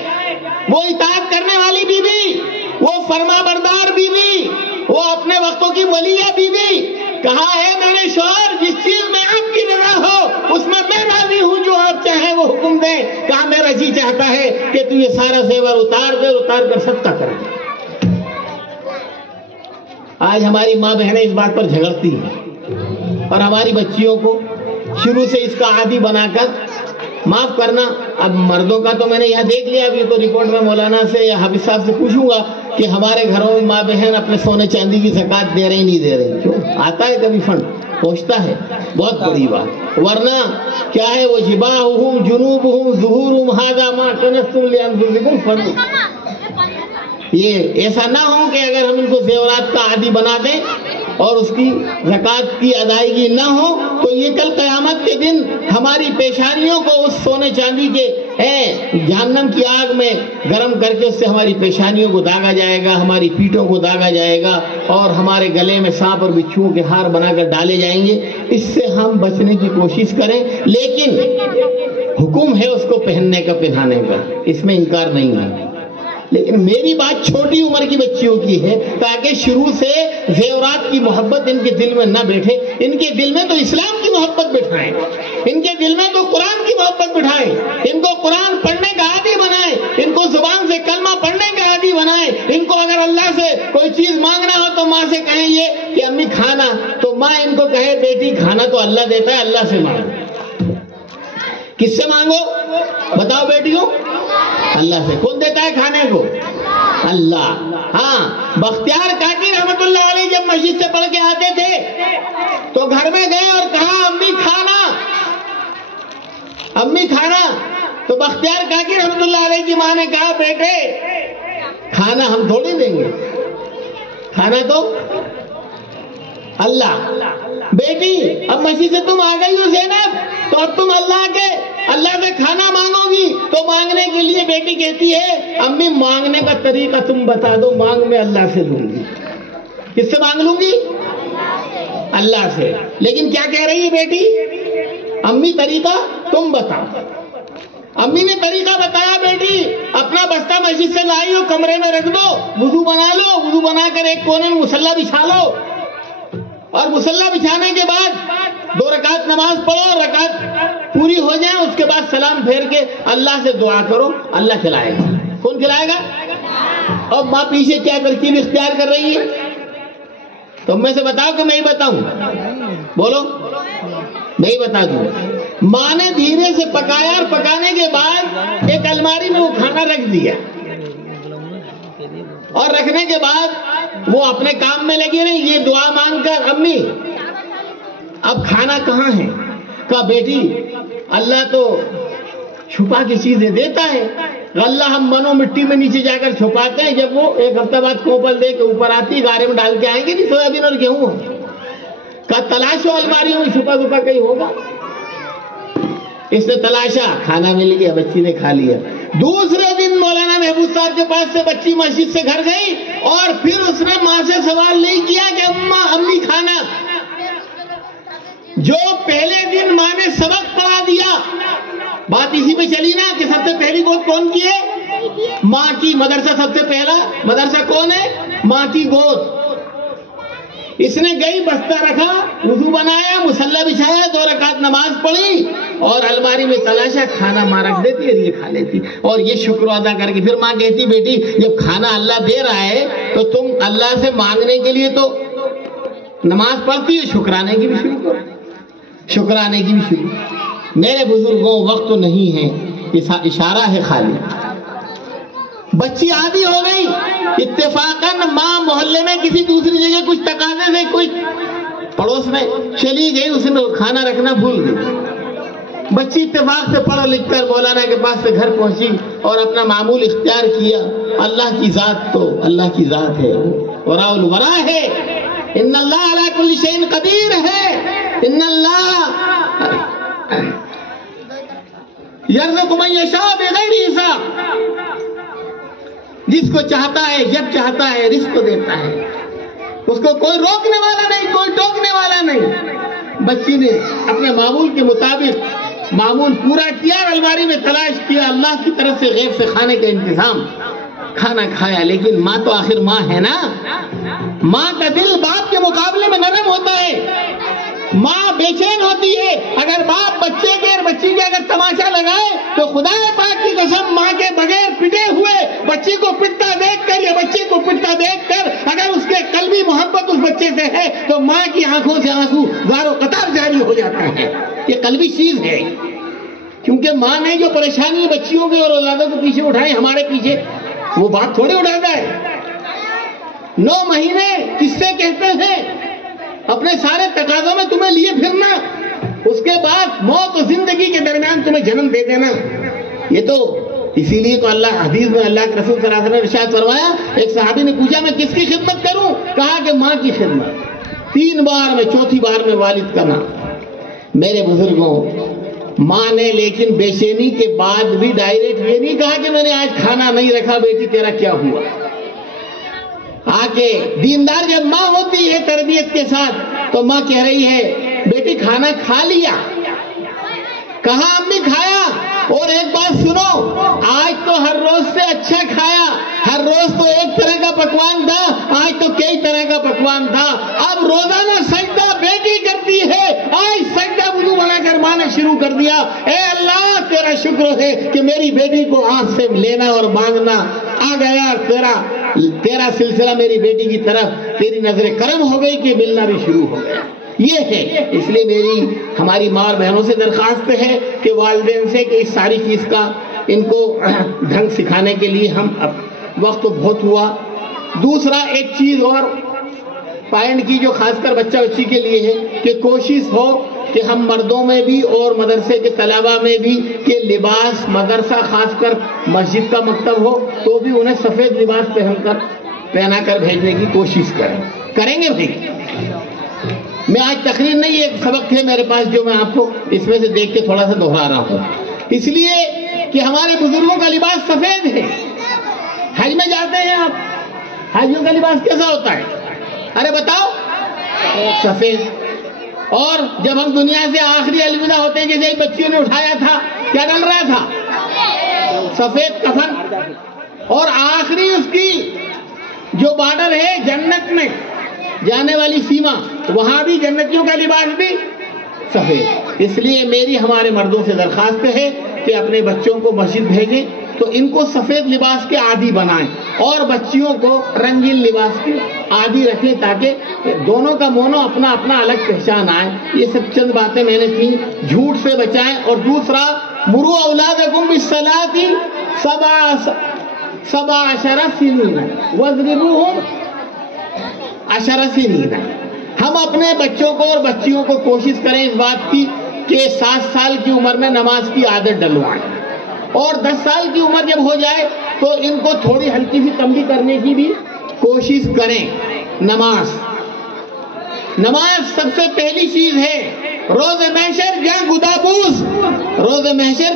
وہ اطاعت کرنے والی بیوی، وہ فرما بردار بیوی، وہ اپنے وقتوں کی ولیہ بیوی. کہا ہے میرے شوہر جس چیز میں آپ کی رضا ہو اس میں میں راضی ہوں، جو آپ چاہیں وہ حکم دیں. کہا میرا جی چاہتا ہے کہ تو یہ سارا زیور اتار کر صدقہ کر دے. آج ہماری ماں بہنیں اس بات پر جھگڑتی ہیں اور ہماری بچیوں کو شروع سے اس کا عادی بنا کر. معاف کرنا، اب مردوں کا تو میں نے یہاں دیکھ لیا. ابھی تو ریپورٹ میں مولانا سے یا حافظ صاحب سے پوچھوں گا کہ ہمارے گھروں میں ماں بہن اپنے سونے چاندی کی زکات دے رہے نہیں دے رہے. کیوں؟ آتا ہے کبھی فنڈ پہنچتا ہے، بہت بڑی بات. ورنہ کیا ہے وہ جباہہم جنوبہم ظہورہم ھذا ما کنزتم لانفسکم فذوقوا. یہ ایسا نہ ہو کہ اگر ہم ان کو زیورات کا عادی بنا دیں اور اس کی زکات کی ادائیگی نہ ہو تو یہ کل قیامت کے دن ہماری پیشانیوں کو اس سونے چاندی کے جہنم کی آگ میں گرم کر کے اس سے ہماری پیشانیوں کو داغا جائے گا، ہماری پیٹھوں کو داغا جائے گا اور ہمارے گلے میں سانپ اور بچھوؤں کے ہار بنا کر ڈالے جائیں گے. اس سے ہم بچنے کی کوشش کریں، لیکن حکم ہے اس کو پہننے کا، پہنانے کا، اس میں انکار نہیں ہے. لیکن میری بات چھوٹی عمر کی بچیوں کی ہے تاکہ شروع سے زیورات کی محبت ان کے دل میں نہ بیٹھے. ان کے دل میں تو اسلام کی محبت بٹھائیں، ان کے دل میں تو قرآن کی محبت بٹھائیں، ان کو قرآن پڑھنے کا عادی بنائیں، ان کو زبان سے کلمہ پڑھنے کا عادی بنائیں. ان کو اگر اللہ سے کوئی چیز مانگنا ہو تو ماں سے کہیں یہ کہ امی کھانا، تو ماں ان کو کہے بیٹی کھانا تو اللہ دیتا ہے، اللہ سے مانگو. کس سے مانگو بتاؤ بیٹیوں؟ اللہ سے. کون دیتا ہے کھانے کو؟ اللہ. ہاں، بختیار کاکی رحمت اللہ علیہ جب مسجد سے پڑھ کے آتے تھے تو گھر میں گئے اور کہا امی کھانا، امی کھانا. تو بختیار کاکی رحمت اللہ علیہ کی ماں نے کہا بیٹے کھانا ہم تھوڑی دیں گے، کھانا تو اللہ. بیٹی اب مسجد سے تم آ گئی ہو زینب تو اب تم اللہ سے کھانا مانگو گی. تو مانگنے کے لیے بیٹی کہتی ہے امی مانگنے کا طریقہ تم بتا دو، مانگ میں اللہ سے لوں گی. کس سے مانگ لوں گی؟ اللہ سے. لیکن کیا کہہ رہی ہے بیٹی؟ امی طریقہ تم بتاؤ. امی نے طریقہ بتایا بیٹی اپنا بستہ مسجد سے لائی ہو، کمرے میں رکھ دو، وضو بنا لو، وضو بنا کر ایک کونے میں مصلی بچھا لو اور مصلی بچھانے کے بعد 2 رکعت نماز پڑھو، رکعت پوری ہو جائے اس کے بعد سلام پھیر کے اللہ سے دعا کرو، اللہ کھلائے گا. کون کھلائے گا؟ اور ماں پیچھے کیا ترکیب اختیار کر رہی ہے؟ تم میں سے بتاؤ کہ میں ہی بتاؤں؟ بولو میں ہی بتا دوں. ماں نے دھیرے سے پکایا اور پکانے کے بعد ایک الماری میں وہ کھانا رکھ دیا اور رکھنے کے بعد وہ اپنے کام میں لگی رہی. یہ دعا مانگ کر امی اب کھانا کہاں ہے؟ کہا بیٹی اللہ تو چھپا کی چیزیں دیتا ہے، غلہ ہم منو مٹی میں نیچے جا کر چھپاتے ہیں، جب وہ 1 ہفتہ بعد کوپل دے کے اوپر آتی گارے میں ڈال کے آئیں گے، نہیں سویابین اور گیہوں. کہا تلاشو الماریوں میں چھپا چھپا کہیں ہوگا. اس نے تلاشا، کھانا مل گیا، بچی نے کھا لیا. دوسرے دن مولانا محبوب صاحب کے پاس سے بچی مسجد سے گھر گئی اور پھر اس نے ماں سے سوال نہیں کیا کہ امی کھانا. جو پہلے دن ماں نے سبق پڑھا دیا، بات اسی پہ چلی نا کہ سب سے پہلی گود کون کی ہے؟ ماں کی. مدرسہ سب سے پہلا مدرسہ کون ہے؟ ماں کی گود. اس نے گئی، بستہ رکھا، وضو بنایا، مصلی بچھایا، 2 رکعت نماز پڑھی اور الماری میں تلاشا، کھانا ماں رکھ دیتی اور یہ کھا لیتی. اور یہ شکر ادا کر کے پھر ماں کہتی بیٹی جب کھانا اللہ دے رہا ہے تو تم اللہ سے مانگنے کے لیے تو نماز پڑھتی ہے، شکرانے کی بھی شروع کرو، شکرانے کی بھی شروع. میرے بزرگوں وقت تو نہیں ہے، اشارہ ہے خالی. بچی عادی ہو گئی، اتفاقاً ماں محلے میں کسی دوسری جگہ کچھ تقاضے سے کوئی پڑوس میں چلی گئی، اس نے کھانا رکھنا بھول گئی. بچی اتفاق سے پڑھ لکھ کر مولانا کے پاس سے گھر پہنچی اور اپنا معمول اختیار کیا. اللہ کی ذات تو اللہ کی ذات ہے، ورا الورا ہے. ان اللہ علی کل شیء قدیر ہے. ان اللہ یرزق من یشاء بغیر حساب. جس کو چاہتا ہے جب چاہتا ہے رزق دیتا ہے. اس کو کوئی روکنے والا نہیں، کوئی ٹوکنے والا نہیں. بچی نے اپنے معمول کے مطابق معمول پورا کیا اور الماری میں تلاش کیا. اللہ کی طرف سے غیب سے کھانے کا انتظام، کھانا کھایا. لیکن ماں تو آخر ماں ہے نا. ماں کا دل باپ کے مقابلے میں نرم ہوتا ہے. ماں بے چین ہوتی ہے. اگر باپ بچے کے اور بچی کے اگر تماشا لگائے تو خدا پاک کی قسم ماں کے بغیر پٹے ہوئے بچی کو پٹتا دیکھ کر یا بچے کو پٹتا دیکھ کر اگر اس کے قلبی محبت اس بچے سے ہے تو ماں کی آنکھوں سے آنسو زار و قطار جاری ہو جاتا ہے. یہ قلبی چیز ہے. کیونکہ ماں نے جو پریشانی بچیوں کے اور اولادوں کے پیچھے اٹھائی ہمارے پیچھے، وہ بات تھوڑی اٹھاتا ہے. 9 مہینے کس سے کہتے ہیں اپنے سارے تقاضوں میں تمہیں لیے پھرنا، اس کے بعد موت و زندگی کے درمیان تمہیں جنم دے دینا. یہ تو اسی لیے تو اللہ حدیث میں اللہ کے رسول صلی اللہ علیہ وسلم نے ارشاد فرمایا. ایک صحابی نے پوچھا میں کس کی خدمت کروں؟ کہا کہ ماں کی خدمت. 3 بار میں، چوتھی بار میں والد کا نام. میرے بزرگوں، ماں نے لیکن بے چینی کے بعد بھی ڈائریکٹ یہ نہیں کہا کہ میں نے آج کھانا نہیں رکھا بیٹی تیرا کیا ہوا. آکے دیندار جب ماں ہوتی ہے تربیت کے ساتھ تو ماں کہہ رہی ہے بیٹی کھانا کھا لیا؟ کہاں امی کھایا؟ اور ایک بات سنو، آج تو ہر روز سے اچھا کھایا. ہر روز تو ایک طرح کا پکوان تھا، آج تو کئی طرح کا پکوان تھا. اب روزانہ سجدہ بیٹی کرتی ہے، آج سجدہ وضو بنا کر ماں نے شروع کر دیا. اے اللہ تیرا شکر ہے کہ میری بیٹی کو آنکھ سے لینا اور مانگنا آ گیا. تیرا سلسلہ میری بیٹی کی طرف تیری نظر کرم ہو گئی کہ ملنا بھی شروع ہو گیا. یہ ہے. اس لیے ہماری ماں اور بہنوں سے درخواست ہے کہ والدین سے کہ اس ساری چیز کا ان کو ڈھنگ سکھانے کے لیے ہم وقت بہت ہوا. دوسرا ایک چیز اور پوائنٹ کی جو خاص کر بچہ بچی کے لیے ہے کہ کوشش ہو کہ ہم مردوں میں بھی اور مدرسے کے طلباء میں بھی کہ لباس مدرسہ خاص کر مسجد کا مکتب ہو تو بھی انہیں سفید لباس پہنا کر بھیجنے کی کوشش کریں گے بھائی. میں آج تقریر نہیں، ایک سبق ہے میرے پاس جو میں آپ کو اس میں سے دیکھ کے تھوڑا سا دہرا رہا ہوں. اس لیے کہ ہمارے بزرگوں کا لباس سفید ہے. حج میں جاتے ہیں آپ، حاجیوں کا لباس کیسا ہوتا ہے؟ ارے بتاؤ، سفید. اور جب ہم دنیا سے آخری الوداع ہوتے ہیں جیسے بچیوں نے اٹھایا تھا کیا ڈل رہا تھا؟ سفید کفن. اور آخری اس کی جو بارڈر ہے جنت میں جانے والی سیما، وہاں بھی جنتیوں کا لباس بھی سفید. اس لیے میری ہمارے مردوں سے درخواست ہے کہ اپنے بچوں کو مسجد بھیجیں تو ان کو سفید لباس کے عادی بنائیں اور بچیوں کو رنگین لباس کے عادی رکھیں تاکہ دونوں کا مونو اپنا اپنا الگ پہچان آئے. یہ سب چند باتیں میں نے کی. جھوٹ سے بچائیں. اور دوسرا مرو اولادکم بالصلاۃ 17 سنین واضربوہم 10 سنین. ہم اپنے بچوں کو اور بچیوں کو کوشش کریں اس بات کی کہ 7 سال کی عمر میں نماز کی عادت ڈلوائیں اور 10 سال کی عمر جب ہو جائے تو ان کو تھوڑی ہلکی سی کملی کرنے کی بھی کوشش کریں. نماز سب سے پہلی چیز ہے. روز محشر جا گدابوز، روز محشر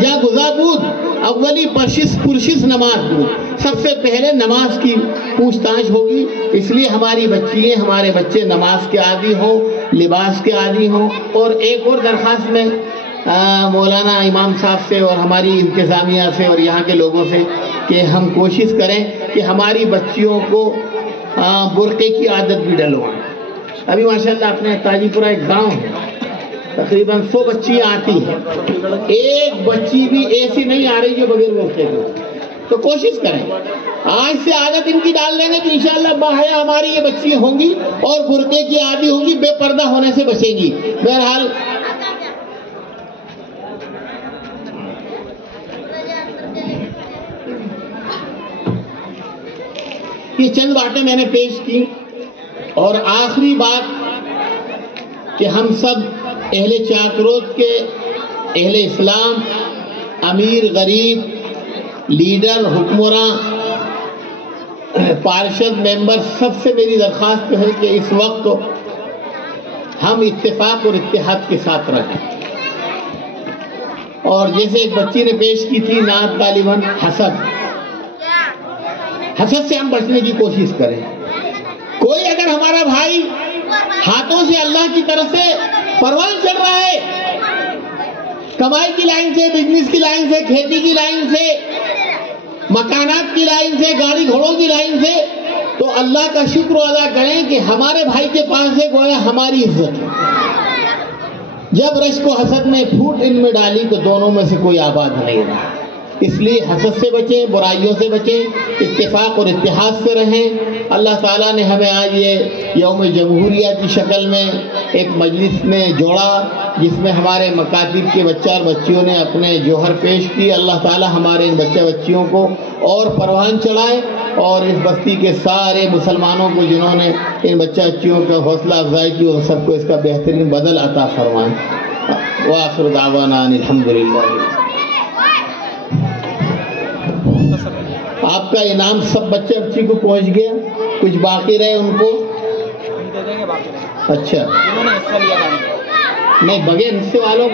جا گزابود، اولی پرشش نماز دو. سب سے پہلے نماز کی پوچھ تاچھ ہوگی. اس لیے ہماری بچیاں ہمارے بچے نماز کے عادی ہوں، لباس کے عادی ہوں. اور ایک اور درخواست میں مولانا امام صاحب سے اور ہماری انتظامیہ سے اور یہاں کے لوگوں سے کہ ہم کوشش کریں کہ ہماری بچیوں کو برقعے کی عادت بھی ڈلوائیں. ابھی ماشاءاللہ اپنے تاجی پورہ ایک گاؤں ہے، تقریباً 100 بچیاں آتی ہیں، ایک بچی بھی ایسی نہیں آ رہی جو بغیر برقعے کی. تو کوشش کریں آج سے عادت ان کی ڈال دیں گے تو انشاءاللہ باحیا ہماری یہ بچیاں ہوں گی اور برقعے کی عادی ہوں گی، بے پردہ ہونے سے بچیں گی. بہرحال یہ چند باتیں میں نے پیش کی. اور آخری بات کہ ہم سب اہل چاکروت کے اہل اسلام، امیر غریب، لیڈر حکمراں، پارشد ممبر، سب سے میری درخواست ہے کہ اس وقت ہم اتفاق اور اتحاد کے ساتھ رہیں. اور جیسے ایک بچی نے پیش کی تھی نعت غالباً حسد سے ہم بچنے کی کوشش کریں. کوئی اگر ہمارا بھائی ہاتھوں سے اللہ کی طرف سے پروان چڑھ رہا ہے، کمائی کی لائن سے، بزنس کی لائن سے، کھیتی کی لائن سے، مکانات کی لائن سے، گاڑی گھوڑوں کی لائن سے، تو اللہ کا شکر ادا کریں کہ ہمارے بھائی کے پاس سے گویا ہماری عزت ہے. جب رشک و حسد میں پھوٹ ان میں ڈالی تو دونوں میں سے کوئی آباد نہیں رہا. اس لیے حسد سے بچیں، برائیوں سے بچیں، اتفاق اور اتحاد سے رہیں. اللہ تعالیٰ نے ہمیں آج یہ یوم جمہوریہ کی شکل میں ایک مجلس میں جوڑا جس میں ہمارے مکاتب کے بچہ اور بچیوں نے اپنے جوہر پیش کی. اللہ تعالیٰ ہمارے ان بچہ بچیوں کو اور پروان چڑھائے اور اس بستی کے سارے مسلمانوں کو جنہوں نے ان بچہ بچیوں کا حوصلہ افزائی کی اور سب کو اس کا بہترین بدل عطا فرمائے. وآخر دعوانا ان الحمدللہ. آپ کا انعام سب بچے بچی کو پہنچ گیا؟ کچھ باقی رہے ان کو؟ اچھا نہیں، بغیر حصے والوں کو